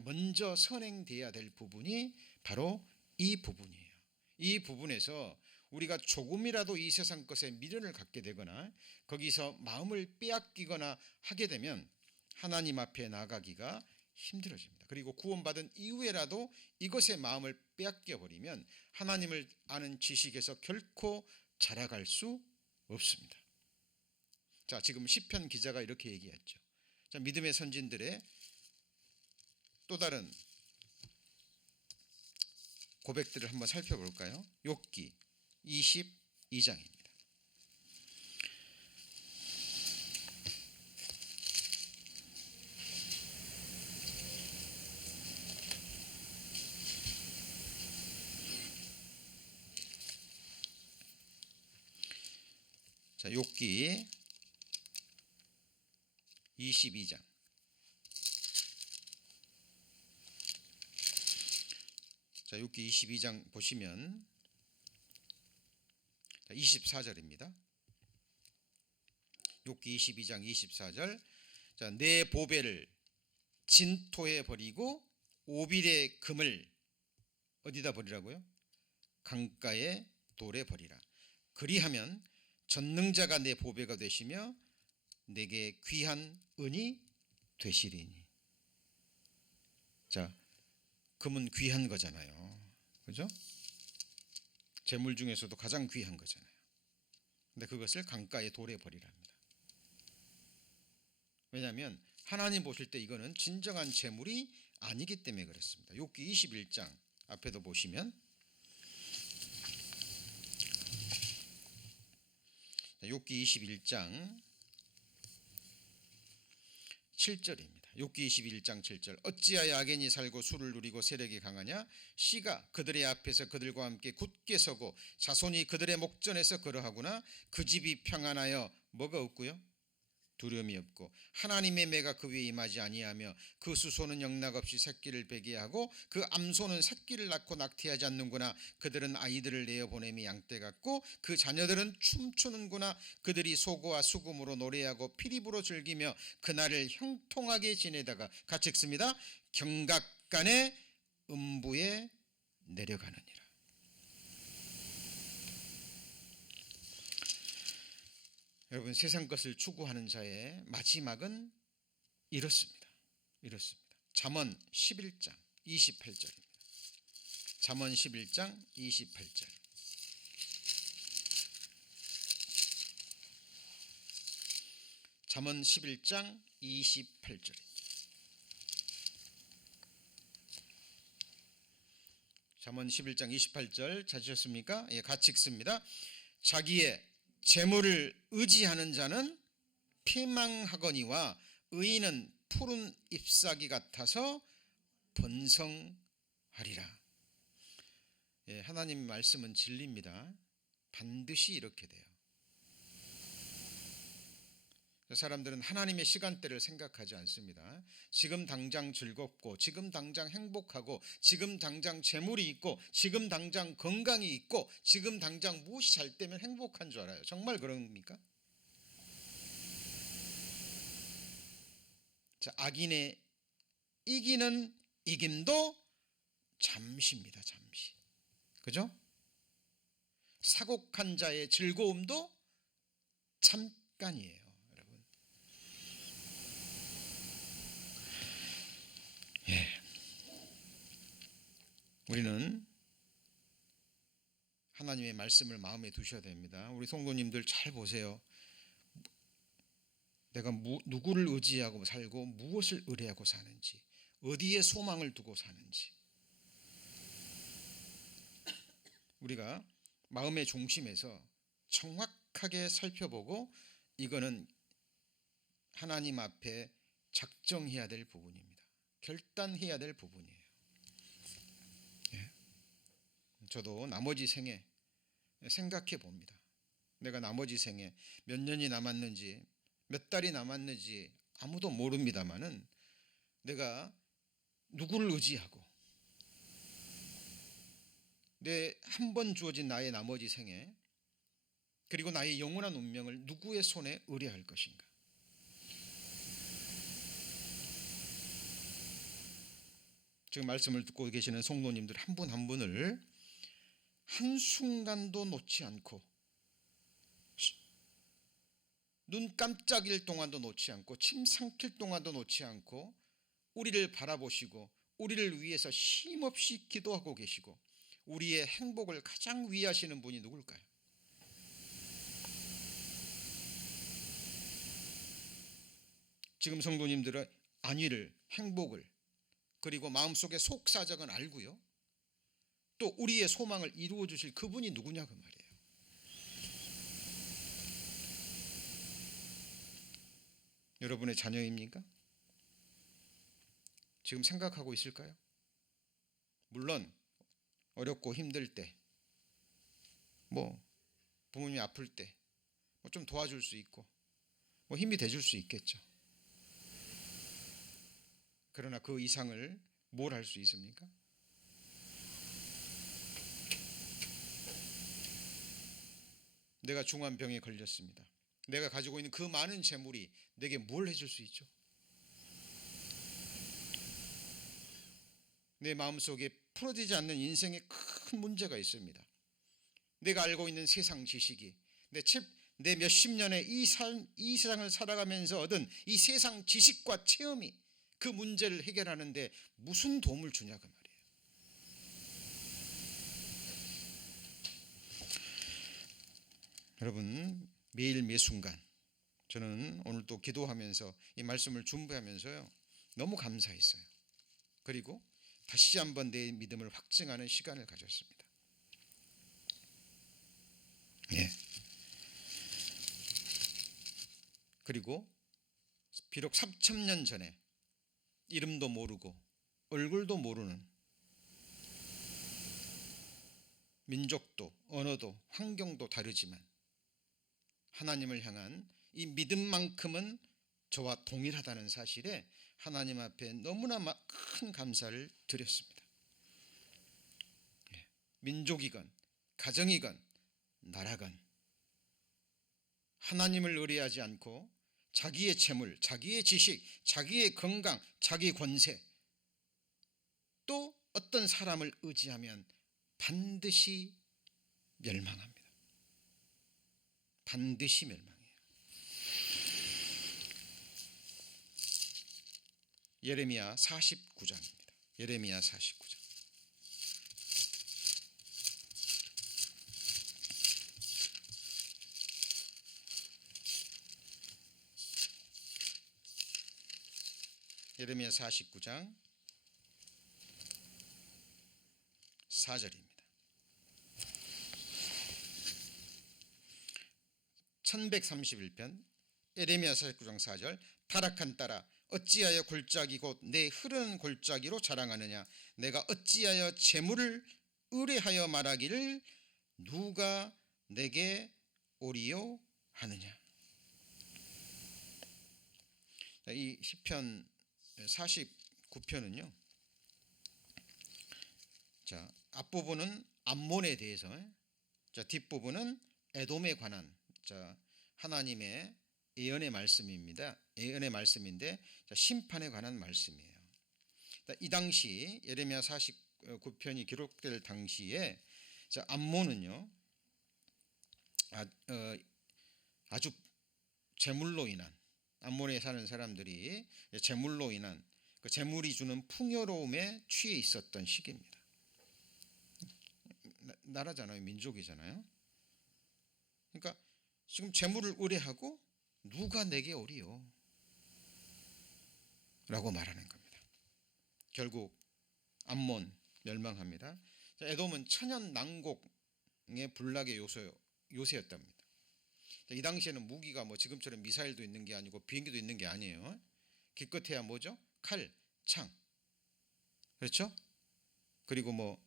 먼저 선행돼야 될 부분이 바로 이 부분이에요. 이 부분에서 우리가 조금이라도 이 세상 것에 미련을 갖게 되거나 거기서 마음을 빼앗기거나 하게 되면 하나님 앞에 나가기가 힘들어집니다. 그리고 구원받은 이후에라도 이것에 마음을 빼앗겨 버리면 하나님을 아는 지식에서 결코 자라갈 수 없습니다. 자, 지금 시편 기자가 이렇게 얘기했죠. 자, 믿음의 선진들의 또 다른 고백들을 한번 살펴볼까요? 욥기 22장입니다. 자, 욥기 22장. 자, 욥기 22장 보시면 24절입니다. 욥기 22장 24절. 자, 내 보배를 진토에 버리고 오빌의 금을 어디다 버리라고요? 강가의 돌에 버리라. 그리하면 전능자가 내 보배가 되시며 내게 귀한 은이 되시리니. 자, 금은 귀한 거잖아요. 그죠? 재물 중에서도 가장 귀한 거잖아요. 근데 그것을 강가의 돌에 버리랍니다. 왜냐하면 하나님 보실 때 이거는 진정한 재물이 아니기 때문에 그렇습니다. 욥기 21장 앞에도 보시면 욥기 21장 7절입니다. 욥기 21장 7절. 어찌하여 악인이 살고 수를 누리고 세력이 강하냐? 씨가 그들의 앞에서 그들과 함께 굳게 서고 자손이 그들의 목전에서 그러하구나. 그 집이 평안하여 뭐가 없고요? 두려움이 없고 하나님의 매가 그 위에 임하지 아니하며 그 수소는 영락없이 새끼를 베게 하고 그 암소는 새끼를 낳고 낙태하지 않는구나. 그들은 아이들을 내어보냄이 양떼 같고 그 자녀들은 춤추는구나. 그들이 소고와 수금으로 노래하고 피립으로 즐기며 그날을 형통하게 지내다가 같이 읽습니다. 경각간의 음부에 내려가느니라. 여러분, 세상 것을 추구하는 자의 마지막은 이렇습니다. 잠언 11장 28절입니다. 잠언 11장 28절. 잠언 11장 28절입니다. 잠언 11장 28절 찾으셨습니까? 예, 같이 읽습니다. 자기의 재물을 의지하는 자는 피망하거니와 의인은 푸른 잎사귀 같아서 번성하리라. 예, 하나님 말씀은 진리입니다. 반드시 이렇게 돼요. 사람들은 하나님의 시간대를 생각하지 않습니다. 지금 당장 즐겁고 지금 당장 행복하고 지금 당장 재물이 있고 지금 당장 건강이 있고 지금 당장 무엇이 잘 되면 행복한 줄 알아요. 정말 그럽니까? 자, 악인의 이기는 이김도 잠시입니다. 잠시. 그죠? 사곡한 자의 즐거움도 잠깐이에요. 예. 우리는 하나님의 말씀을 마음에 두셔야 됩니다. 우리 성도님들 잘 보세요. 내가 누구를 의지하고 살고 무엇을 의뢰하고 사는지, 어디에 소망을 두고 사는지 우리가 마음의 중심에서 정확하게 살펴보고 이거는 하나님 앞에 작정해야 될 부분입니다. 결단해야 될 부분이에요. 예. 저도 나머지 생에 생각해 봅니다. 내가 나머지 생에 몇 년이 남았는지 몇 달이 남았는지 아무도 모릅니다마는 내가 누구를 의지하고 내 한 번 주어진 나의 나머지 생에 그리고 나의 영원한 운명을 누구의 손에 의뢰할 것인가. 지금 말씀을 듣고 계시는 성도님들 한 분 한 분을 한순간도 놓지 않고 눈 깜짝일 동안도 놓지 않고 침 삼킬 동안도 놓지 않고 우리를 바라보시고 우리를 위해서 쉼없이 기도하고 계시고 우리의 행복을 가장 위하시는 분이 누굴까요? 지금 성도님들의 안위를, 행복을, 그리고 마음속의 속사정은 알고요, 또 우리의 소망을 이루어 주실 그분이 누구냐 그 말이에요. 여러분의 자녀입니까? 지금 생각하고 있을까요? 물론 어렵고 힘들 때, 부모님이 아플 때 좀 도와줄 수 있고 힘이 돼줄 수 있겠죠. 그러나 그 이상을 뭘 할 수 있습니까? 내가 중한 병에 걸렸습니다. 내가 가지고 있는 그 많은 재물이 내게 뭘 해줄 수 있죠? 내 마음속에 풀어지지 않는 인생에 큰 문제가 있습니다. 내가 알고 있는 세상 지식이 내 몇십 년의 이 세상을 살아가면서 얻은 이 세상 지식과 체험이 그 문제를 해결하는데 무슨 도움을 주냐 그 말이에요. 여러분, 매일 매순간 저는 오늘 또 기도하면서 이 말씀을 준비하면서요 너무 감사했어요. 그리고 다시 한번 내 믿음을 확증하는 시간을 가졌습니다. 예. 그리고 비록 3,000년 전에 이름도 모르고 얼굴도 모르는 민족도 언어도 환경도 다르지만 하나님을 향한 이 믿음만큼은 저와 동일하다는 사실에 하나님 앞에 너무나 큰 감사를 드렸습니다. 민족이건 가정이건 나라건 하나님을 의뢰하지 않고 자기의 재물, 자기의 지식, 자기의 건강, 자기 권세, 또 어떤 사람을 의지하면 반드시 멸망합니다. 반드시 멸망해요. 예레미야 49장입니다. 예레미야 49장. 예레미야 49장 4절입니다. 1131편 예레미야 49장 4절. 타락한 딸아, 어찌하여 골짜기 곧 내 흐르는 골짜기로 자랑하느냐. 내가 어찌하여 재물을 의뢰하여 말하기를 누가 내게 오리요 하느냐. 이 시편 49편은요, 자, 앞부분은 암몬에 대해서, 자, 뒷부분은 에돔에 관한 하나님의 예언의 말씀입니다. 예언의 말씀인데 심판에 관한 말씀이에요. 이 당시 예레미야 49편이 기록될 당시에 암몬은요 아주 재물로 인한, 암몬에 사는 사람들이 재물로 인한 그 재물이 주는 풍요로움에 취해 있었던 시기입니다. 나라잖아요, 민족이잖아요. 그러니까 지금 재물을 의뢰하고 누가 내게 오리요 라고 말하는 겁니다. 결국 암몬 멸망합니다. 에돔은 천연 난곡의 불락의 요새였답니다. 이 당시에는 무기가 지금처럼 미사일도 있는 게 아니고 비행기도 있는 게 아니에요. 기껏해야 뭐죠? 칼, 창, 그렇죠? 그리고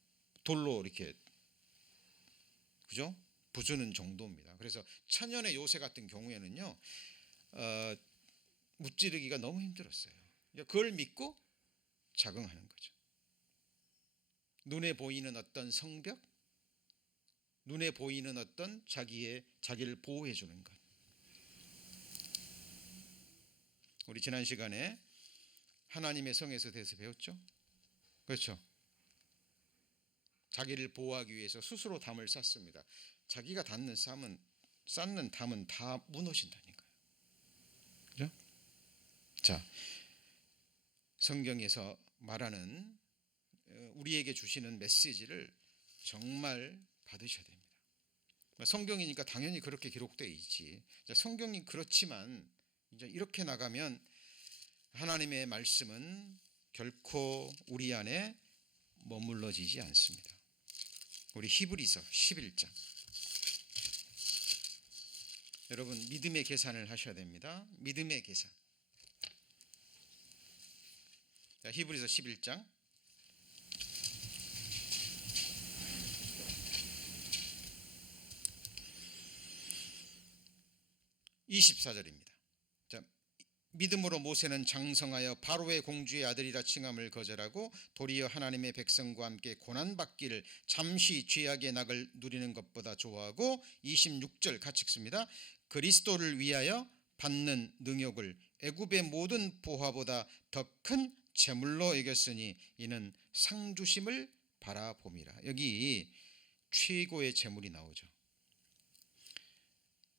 돌로 이렇게, 그죠? 부주는 정도입니다. 그래서 천연의 요새 같은 경우에는요, 무찌르기가 너무 힘들었어요. 그걸 믿고 자긍하는 거죠. 눈에 보이는 어떤 성벽, 눈에 보이는 어떤 자기를 보호해 주는 것. 우리 지난 시간에 하나님의 성에서 대해서 배웠죠? 그렇죠? 자기를 보호하기 위해서 스스로 담을 쌓습니다. 자기가 쌓는 담은 다 무너진다니까요. 그죠? 자, 성경에서 말하는 우리에게 주시는 메시지를 정말 받으셔야 됩니다. 성경이니까 당연히 그렇게 기록되어 있지. 성경이 그렇지만 이제 이렇게 나가면 하나님의 말씀은 결코 우리 안에 머물러지지 않습니다. 우리 히브리서 11장. 여러분, 믿음의 계산을 하셔야 됩니다. 믿음의 계산. 자, 히브리서 11장 24절입니다. 자, 믿음으로 모세는 장성하여 바로의 공주의 아들이라 칭함을 거절하고 도리어 하나님의 백성과 함께 고난받기를 잠시 죄악의 낙을 누리는 것보다 좋아하고 26절 같이 읽습니다. 그리스도를 위하여 받는 능욕을 애굽의 모든 보화보다 더 큰 재물로 여겼으니 이는 상주심을 바라봄이라. 여기 최고의 재물이 나오죠.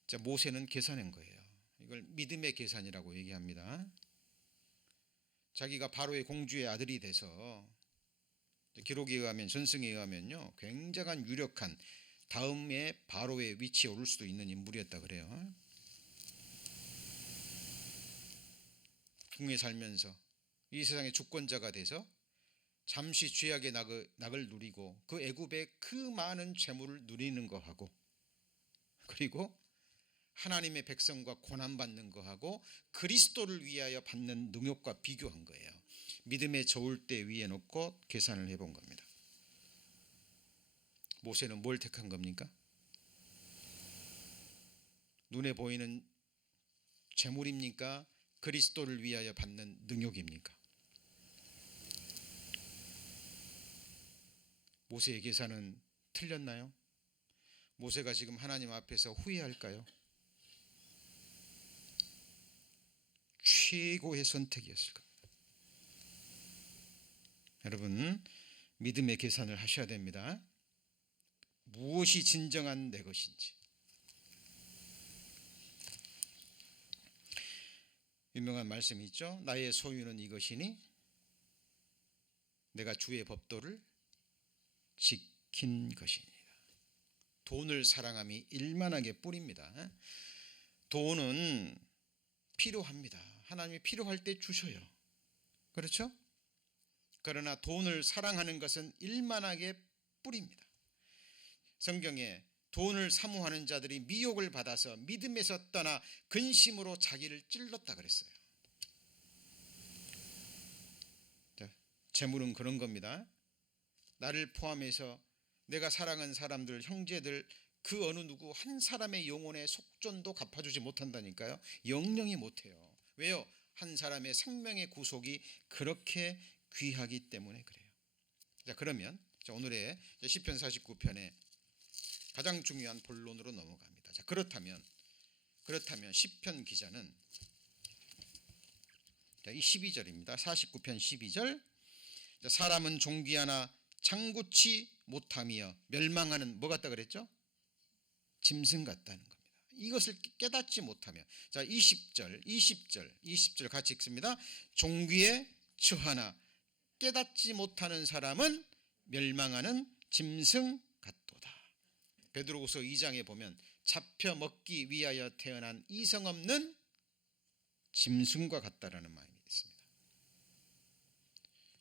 자, 모세는 계산한 거예요. 이걸 믿음의 계산이라고 얘기합니다. 자기가 바로의 공주의 아들이 돼서 기록에 의하면, 전승에 의하면요, 굉장한 유력한 다음에 바로의 위치에 오를 수도 있는 인물이었다 그래요. 궁에 살면서 이 세상의 주권자가 돼서 잠시 죄악의 낙을 누리고 그 애굽의 그 많은 재물을 누리는 거하고, 그리고 하나님의 백성과 고난받는 거하고 그리스도를 위하여 받는 능욕과 비교한 거예요. 믿음의 저울대 위에 놓고 계산을 해본 겁니다. 모세는 뭘 택한 겁니까? 눈에 보이는 재물입니까? 그리스도를 위하여 받는 능욕입니까? 모세의 계산은 틀렸나요? 모세가 지금 하나님 앞에서 후회할까요? 최고의 선택이었을 겁니다. 여러분, 믿음의 계산을 하셔야 됩니다. 무엇이 진정한 내 것인지. 유명한 말씀이 있죠. 나의 소유는 이것이니 내가 주의 법도를 지킨 것입니다. 돈을 사랑함이 일만하게 뿌립니다. 돈은 필요합니다. 하나님이 필요할 때 주셔요. 그렇죠? 그러나 돈을 사랑하는 것은 일만하게 뿌립니다. 성경에 돈을 사모하는 자들이 미혹을 받아서 믿음에서 떠나 근심으로 자기를 찔렀다 그랬어요. 자, 재물은 그런 겁니다. 나를 포함해서 내가 사랑하는 사람들, 형제들, 그 어느 누구 한 사람의 영혼의 속전도 갚아주지 못한다니까요. 영영이 못해요. 왜요? 한 사람의 생명의 구속이 그렇게 귀하기 때문에 그래요. 자, 그러면 오늘의 시편 49편의 가장 중요한 본론으로 넘어갑니다. 자, 그렇다면 시편 기자는 이 12절입니다. 49편 12절. 사람은 종기하나 장구치 못하며 멸망하는 뭐 같다 그랬죠? 짐승 같다는 겁니다. 이것을 깨닫지 못하며, 자, 20절 같이 읽습니다. 종기에 처하나 깨닫지 못하는 사람은 멸망하는 짐승 같도다. 베드로후서 2장에 보면 잡혀 먹기 위하여 태어난 이성 없는 짐승과 같다라는 말이 있습니다.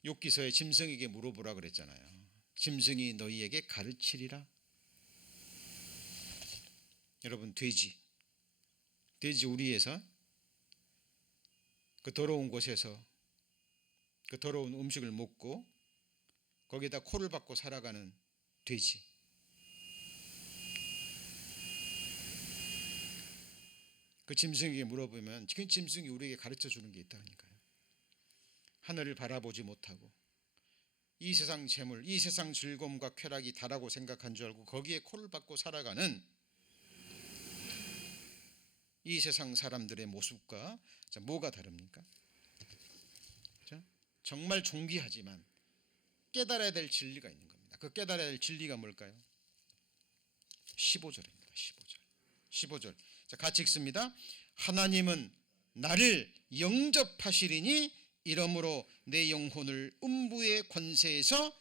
욥기서에 짐승에게 물어보라 그랬잖아요. 짐승이 너희에게 가르치리라. 여러분, 돼지 우리에서 그 더러운 곳에서 그 더러운 음식을 먹고 거기에다 코를 박고 살아가는 돼지. 그 짐승에게 물어보면 그 짐승이 우리에게 가르쳐 주는 게 있다니까요. 하늘을 바라보지 못하고 이 세상 재물, 이 세상 즐거움과 쾌락이 다라고 생각한 줄 알고 거기에 코를 박고 살아가는 이 세상 사람들의 모습과 뭐가 다릅니까? 정말 존귀하지만 깨달아야 될 진리가 있는 겁니다. 그 깨달아야 될 진리가 뭘까요? 15절입니다. 15절. 자, 같이 읽습니다. 하나님은 나를 영접하시리니 이러므로 내 영혼을 음부의 권세에서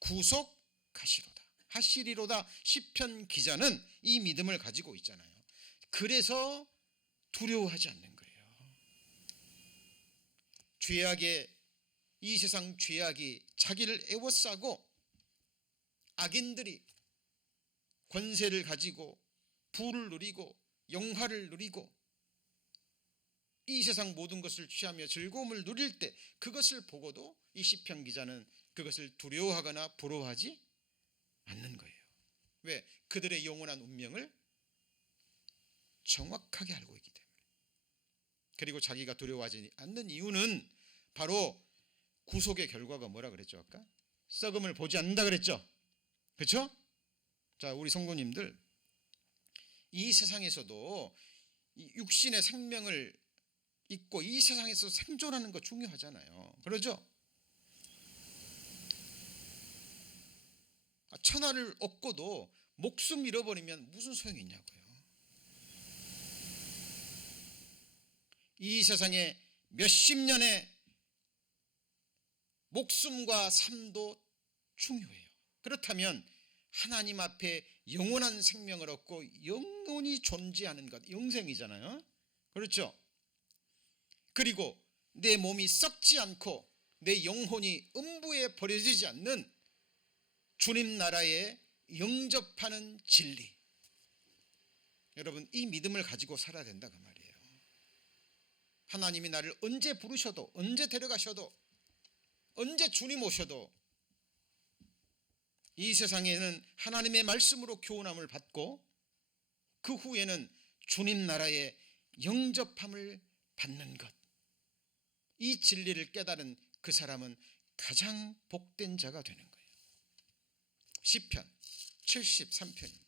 구속하시리로다. 하시리로다. 시편 기자는 이 믿음을 가지고 있잖아요. 그래서 두려워하지 않는 거예요. 죄악의 이 세상 죄악이 자기를 에워싸고 악인들이 권세를 가지고 부를 누리고 영화를 누리고 이 세상 모든 것을 취하며 즐거움을 누릴 때 그것을 보고도 이 시편 기자는 그것을 두려워하거나 부러워하지 않는 거예요. 왜? 그들의 영원한 운명을 정확하게 알고 있기 때문에. 그리고 자기가 두려워하지 않는 이유는 바로 구속의 결과가 뭐라 그랬죠? 아까 썩음을 보지 않는다 그랬죠? 그렇죠? 자, 우리 성도님들, 이 세상에서도 이 육신의 생명을 잊고 이 세상에서 생존하는 거 중요하잖아요. 그러죠? 천하를 얻고도 목숨 잃어버리면 무슨 소용이 있냐고요. 이 세상에 몇십 년의 목숨과 삶도 중요해요. 그렇다면 하나님 앞에 영원한 생명을 얻고 영원히 존재하는 것, 영생이잖아요. 그렇죠? 그리고 내 몸이 썩지 않고 내 영혼이 음부에 버려지지 않는 주님 나라에 영접하는 진리. 여러분, 이 믿음을 가지고 살아야 된다 그 말이에요. 하나님이 나를 언제 부르셔도, 언제 데려가셔도, 언제 주님 오셔도 이 세상에는 하나님의 말씀으로 교훈함을 받고 그 후에는 주님 나라의 영접함을 받는 것, 이 진리를 깨달은 그 사람은 가장 복된 자가 되는 거예요. 시편 73편입니다.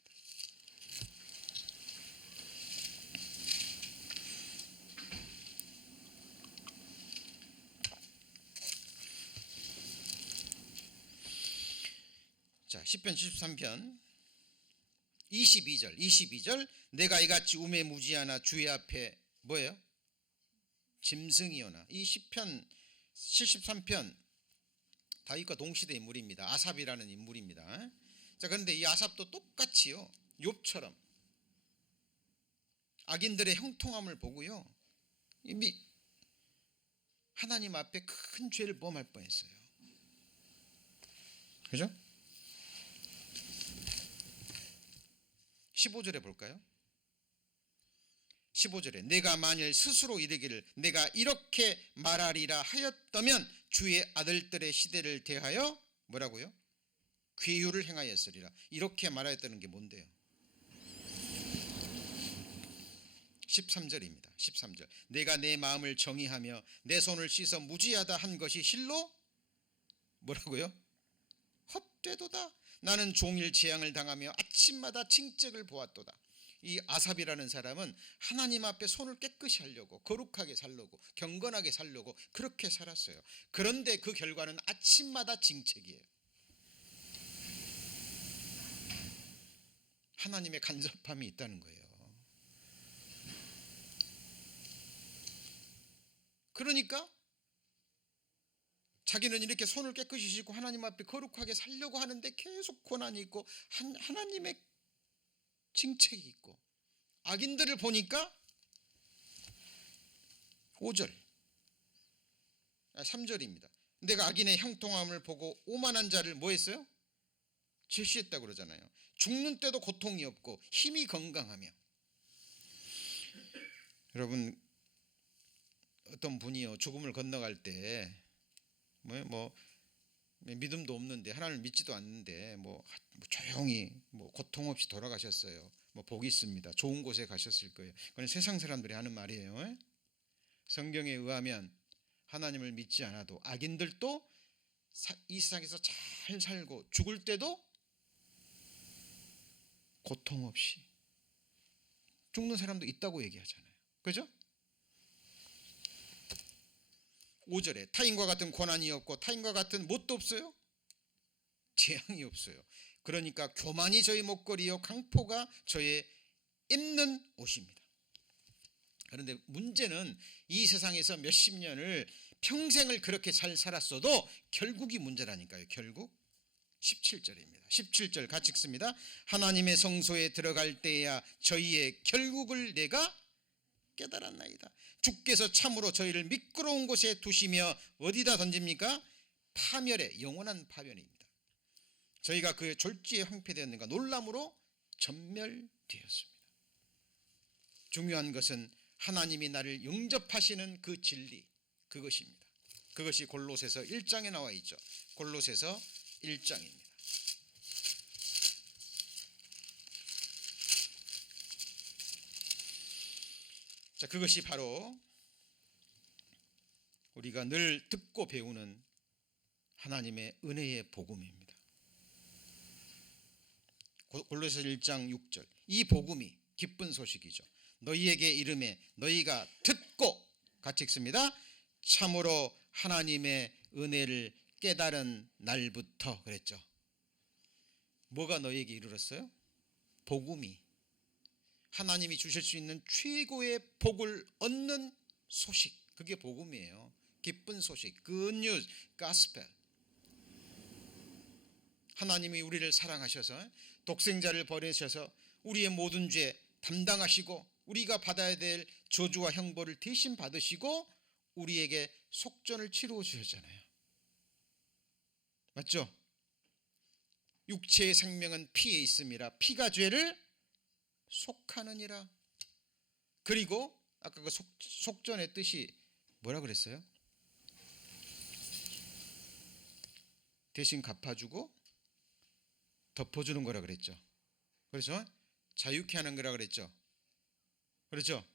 자, 시편 73편 22절 내가 이같이 우매무지하나 주의 앞에 뭐예요? 짐승이오나. 이 시편 73편 다윗과 동시대 인물입니다. 아삽이라는 인물입니다. 자, 그런데 이 아삽도 똑같이요, 욥처럼 악인들의 형통함을 보고요, 이미 하나님 앞에 큰 죄를 범할 뻔했어요. 그죠? 15절에 볼까요? 15절에 내가 만일 스스로 이르기를 내가 이렇게 말하리라 하였다면 주의 아들들의 시대를 대하여 뭐라고요? 괴유를 행하였으리라. 이렇게 말하였다는 게 뭔데요? 13절입니다. 13절 내가 내 마음을 정의하며 내 손을 씻어 무지하다 한 것이 실로 뭐라고요? 헛되도다. 나는 종일 재앙을 당하며 아침마다 징적을 보았도다. 이 아삽이라는 사람은 하나님 앞에 손을 깨끗이 하려고, 거룩하게 살려고, 경건하게 살려고 그렇게 살았어요. 그런데 그 결과는 아침마다 징책이에요. 하나님의 간섭함이 있다는 거예요. 그러니까 자기는 이렇게 손을 깨끗이 씻고 하나님 앞에 거룩하게 살려고 하는데 계속 고난이 있고 하나님의 징책이 있고, 악인들을 보니까 5절 3절입니다. 내가 악인의 형통함을 보고 오만한 자를 뭐 했어요? 질시했다고 그러잖아요. 죽는 때도 고통이 없고 힘이 건강하며. 여러분, 어떤 분이요, 죽음을 건너갈 때 뭐 믿음도 없는데, 하나님을 믿지도 않는데 뭐 조용히 고통 없이 돌아가셨어요. 뭐 복이 있습니다. 좋은 곳에 가셨을 거예요. 그건 세상 사람들이 하는 말이에요. 성경에 의하면 하나님을 믿지 않아도 악인들도 이 세상에서 잘 살고 죽을 때도 고통 없이 죽는 사람도 있다고 얘기하잖아요. 그죠? 5절에 타인과 같은 고난이 없고 타인과 같은 뭣도 없어요? 재앙이 없어요. 그러니까 교만이 저의 목걸이요 강포가 저의 입는 옷입니다. 그런데 문제는 이 세상에서 몇십 년을 평생을 그렇게 잘 살았어도 결국이 문제라니까요. 결국 17절입니다. 17절 같이 읽습니다. 하나님의 성소에 들어갈 때야 저희의 결국을 내가 깨달았나이다. 주께서 참으로 저희를 미끄러운 곳에 두시며 어디다 던집니까? 파멸에, 영원한 파멸입니다. 저희가 그 졸지에 황폐되었는가 놀람으로 전멸되었습니다. 중요한 것은 하나님이 나를 영접하시는 그 진리, 그것입니다. 그것이 골로새서 1장에 나와 있죠. 골로새서 1장입니다. 자, 그것이 바로 우리가 늘 듣고 배우는 하나님의 은혜의 복음입니다. 골로새서 1장 6절. 이 복음이 기쁜 소식이죠. 너희에게 이름에 너희가 듣고 같이 읽습니다. 참으로 하나님의 은혜를 깨달은 날부터 그랬죠. 뭐가 너희에게 이르렀어요? 복음이. 하나님이 주실 수 있는 최고의 복을 얻는 소식, 그게 복음이에요. 기쁜 소식, good news, gospel. 하나님이 우리를 사랑하셔서 독생자를 보내셔서 우리의 모든 죄 담당하시고 우리가 받아야 될 저주와 형벌을 대신 받으시고 우리에게 속전을 치루어 주셨잖아요. 맞죠? 육체의 생명은 피에 있음이라 피가 죄를 속하느니라. 그리고 아까 그 속전의 뜻이 뭐라 그랬어요? 대신 갚아주고 덮어주는 거라 그랬죠. 그래서 자유케 하는 거라 그랬죠. 그렇죠?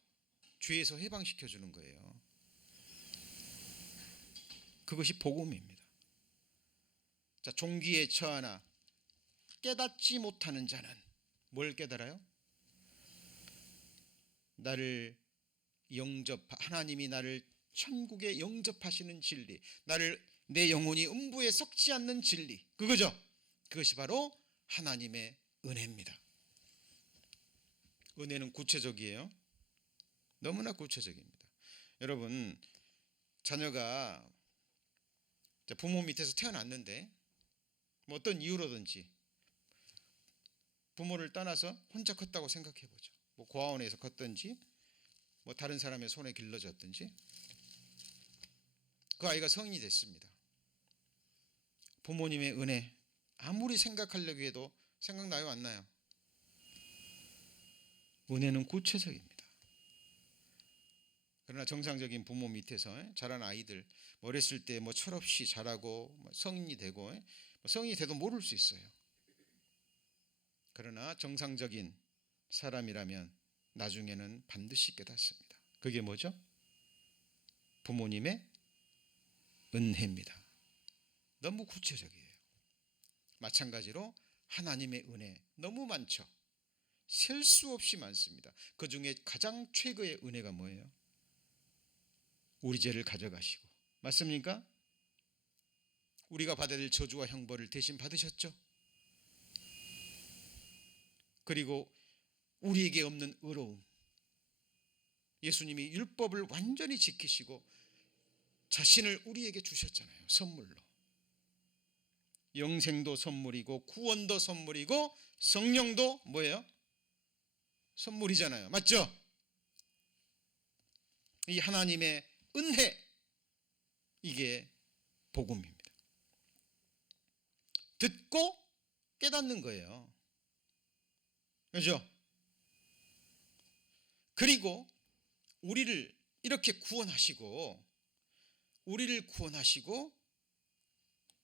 죄에서 해방시켜 주는 거예요. 그것이 복음입니다. 자, 종기에 처하나 깨닫지 못하는 자는 뭘 깨달아요? 나를 하나님이 나를 천국에 영접하시는 진리, 내 영혼이 음부에 썩지 않는 진리, 그거죠. 그것이 바로 하나님의 은혜입니다. 은혜는 구체적이에요. 너무나 구체적입니다. 여러분, 자녀가 부모 밑에서 태어났는데 뭐 어떤 이유로든지 부모를 떠나서 혼자 컸다고 생각해 보죠. 뭐 고아원에서 컸든지 뭐 다른 사람의 손에 길러졌든지 그 아이가 성인이 됐습니다. 부모님의 은혜 아무리 생각하려고 해도 생각나요, 안 나요? 은혜는 구체적입니다. 그러나 정상적인 부모 밑에서 자란 아이들 어렸을 때 뭐 철없이 자라고 성인이 되고 성인이 돼도 모를 수 있어요. 그러나 정상적인 사람이라면 나중에는 반드시 깨닫습니다. 그게 뭐죠? 부모님의 은혜입니다. 너무 구체적이에요. 마찬가지로 하나님의 은혜 너무 많죠. 셀 수 없이 많습니다. 그 중에 가장 최고의 은혜가 뭐예요? 우리 죄를 가져가시고, 맞습니까? 우리가 받아야 될 저주와 형벌을 대신 받으셨죠. 그리고 우리에게 없는 의로움, 예수님이 율법을 완전히 지키시고 자신을 우리에게 주셨잖아요. 선물로. 영생도 선물이고 구원도 선물이고 성령도 뭐예요? 선물이잖아요. 맞죠? 이 하나님의 은혜, 이게 복음입니다. 듣고 깨닫는 거예요. 그렇죠? 그리고 우리를 이렇게 구원하시고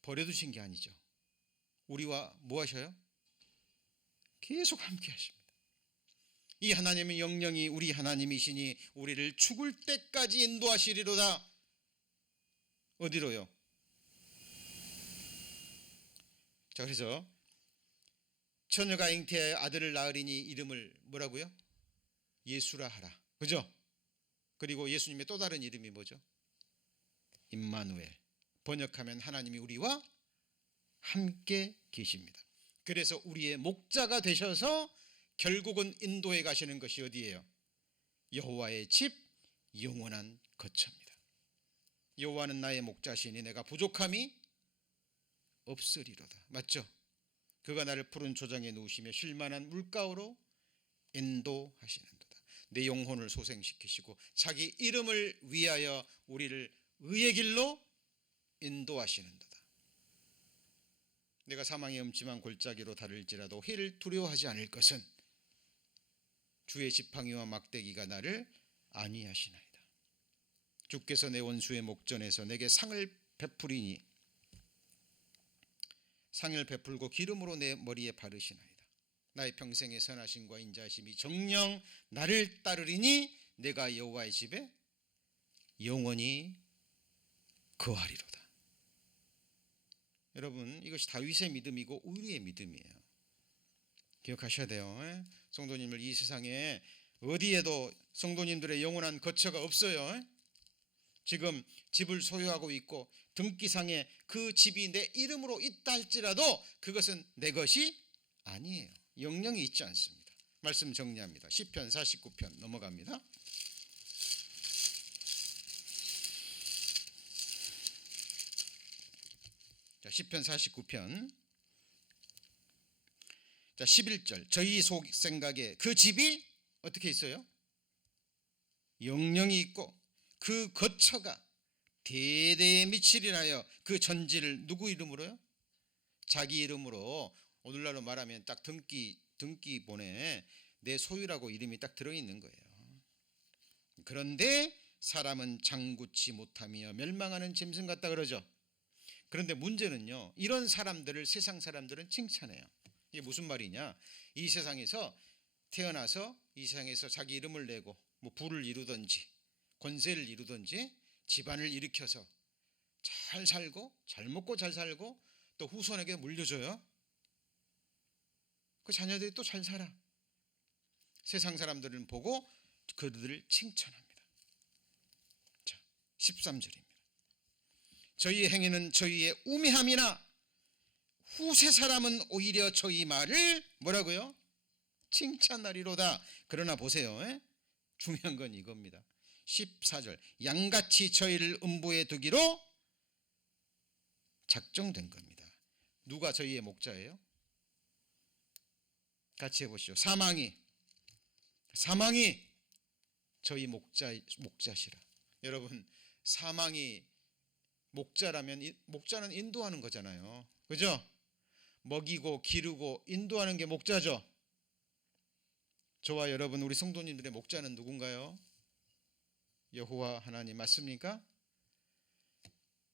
버려두신 게 아니죠. 우리와 뭐 하셔요? 계속 함께 하십니다. 이 하나님의 영령이 우리 하나님이시니 우리를 죽을 때까지 인도하시리로다. 어디로요? 자, 그래서 처녀가 잉태하여 아들을 낳으리니 이름을 뭐라고요? 예수라 하라. 그죠? 그리고 예수님의 또 다른 이름이 뭐죠? 임마누엘. 번역하면 하나님이 우리와 함께 계십니다. 그래서 우리의 목자가 되셔서 결국은 인도해 가시는 것이 어디예요? 여호와의 집, 영원한 거처입니다. 여호와는 나의 목자시니 내가 부족함이 없으리로다. 맞죠? 그가 나를 푸른 초장에 누우시며 쉴만한 물가로 인도하시는도다. 내 영혼을 소생시키시고 자기 이름을 위하여 우리를 의의 길로 인도하시는도다. 내가 사망의 음침한 골짜기로 다를지라도 해를 두려워하지 않을 것은 주의 지팡이와 막대기가 나를 안위하시나이다. 주께서 내 원수의 목전에서 내게 상을 베풀이니 상을 베풀고 기름으로 내 머리에 바르시나이다. 나의 평생의 선하심과 인자하심이 정녕 나를 따르리니 내가 여호와의 집에 영원히 거하리로다. 여러분, 이것이 다윗의 믿음이고 우리의 믿음이에요. 기억하셔야 돼요. 성도님들, 이 세상에 어디에도 성도님들의 영원한 거처가 없어요. 지금 집을 소유하고 있고 등기상에 그 집이 내 이름으로 있다 할지라도 그것은 내 것이 아니에요. 영영이 있지 않습니다. 말씀 정리합니다. 시편 49편 넘어갑니다. 자, 시편 49편 11절. 저희 속 생각에 그 집이 어떻게 있어요? 영영이 있고 그 거처가 대대에 미치리라 하여 그 전지를 누구 이름으로요? 자기 이름으로. 오늘날로 말하면 딱 등기본에 내 소유라고 이름이 딱 들어있는 거예요. 그런데 사람은 장구치 못하며 멸망하는 짐승 같다 그러죠. 그런데 문제는요, 이런 사람들을 세상 사람들은 칭찬해요. 이게 무슨 말이냐? 이 세상에서 태어나서 이 세상에서 자기 이름을 내고 뭐 부를 이루든지 권세를 이루든지 집안을 일으켜서 잘 살고 잘 먹고 잘 살고 또 후손에게 물려줘요. 그 자녀들이 또 잘 살아. 세상 사람들은 보고 그들을 칭찬합니다. 자, 13절입니다. 저희의 행위는 저희의 우매함이나 후세 사람은 오히려 저희 말을 뭐라고요? 칭찬하리로다. 그러나 보세요. 중요한 건 이겁니다. 14절. 양같이 저희를 음부에 두기로 작정된 겁니다. 누가 저희의 목자예요? 같이 해보시죠. 사망이 저희 목자시라. 여러분, 사망이 목자라면 목자는 인도하는 거잖아요. 그죠? 먹이고 기르고 인도하는 게 목자죠. 저와 여러분, 우리 성도님들의 목자는 누군가요? 여호와 하나님 맞습니까?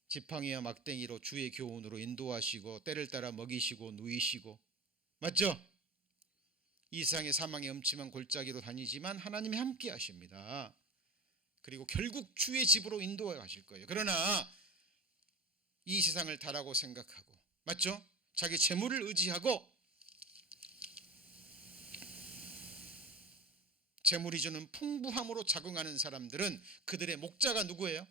지팡이와 막대기로 주의 교훈으로 인도하시고 때를 따라 먹이시고 누이시고, 맞죠? 이 세상의 사망의 음침한 골짜기로 다니지만 하나님이 함께 하십니다. 그리고 결국 주의 집으로 인도해 가실 거예요. 그러나 이 세상을 다라고 생각하고, 맞죠? 자기 재물을 의지하고 재물이 주는 풍부함으로 자긍하는 사람들은 그들의 목자가 누구예요?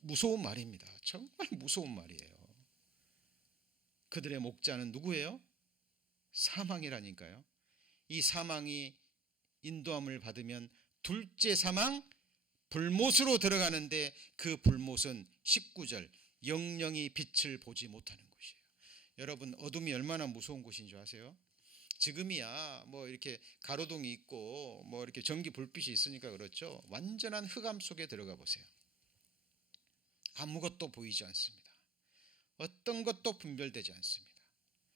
무서운 말입니다. 정말 무서운 말이에요. 그들의 목자는 누구예요? 사망이라니까요. 이 사망이 인도함을 받으면 둘째 사망 불못으로 들어가는데 그 불못은 19절 영영이 빛을 보지 못하는 곳이에요. 여러분, 어둠이 얼마나 무서운 곳인 줄 아세요? 지금이야 뭐 이렇게 가로등이 있고 뭐 이렇게 전기 불빛이 있으니까 그렇죠. 완전한 흑암 속에 들어가 보세요. 아무것도 보이지 않습니다. 어떤 것도 분별되지 않습니다.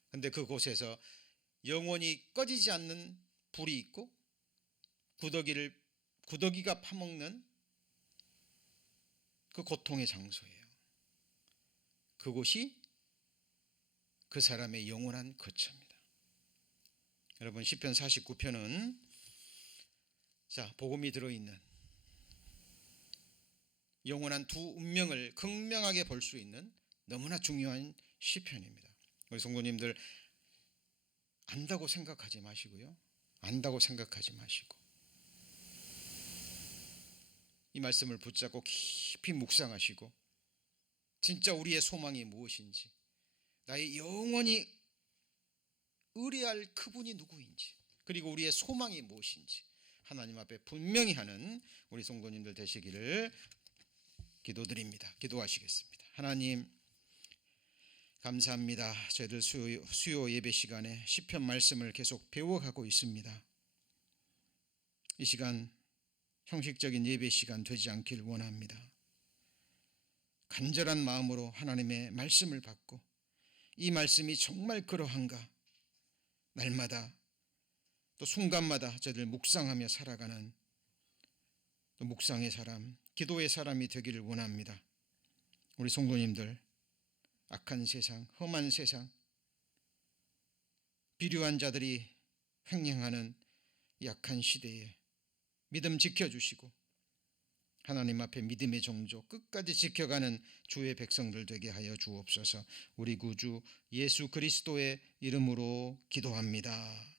그런데 그곳에서 영원히 꺼지지 않는 불이 있고 구더기가 파먹는 그 고통의 장소예요. 그곳이 그 사람의 영원한 거처입니다. 여러분, 시편 49편은 복음이 들어있는 영원한 두 운명을 극명하게 볼 수 있는 너무나 중요한 시편입니다. 우리 성도님들, 안다고 생각하지 마시고요. 안다고 생각하지 마시고 이 말씀을 붙잡고 깊이 묵상하시고 진짜 우리의 소망이 무엇인지, 나의 영원히 의뢰할 그분이 누구인지, 그리고 우리의 소망이 무엇인지 하나님 앞에 분명히 하는 우리 성도님들 되시기를 기도드립니다. 기도하시겠습니다. 하나님, 감사합니다. 저희들 수요 예배 시간에 시편 말씀을 계속 배워가고 있습니다. 이 시간 형식적인 예배 시간 되지 않길 원합니다. 간절한 마음으로 하나님의 말씀을 받고 이 말씀이 정말 그러한가, 날마다 또 순간마다 저희들 묵상하며 살아가는 또 묵상의 사람, 기도의 사람이 되기를 원합니다. 우리 성도님들, 악한 세상, 험한 세상, 비류한 자들이 횡행하는 약한 시대에 믿음 지켜주시고 하나님 앞에 믿음의 정조 끝까지 지켜가는 주의 백성들 되게 하여 주옵소서. 우리 구주 예수 그리스도의 이름으로 기도합니다.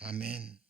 아멘.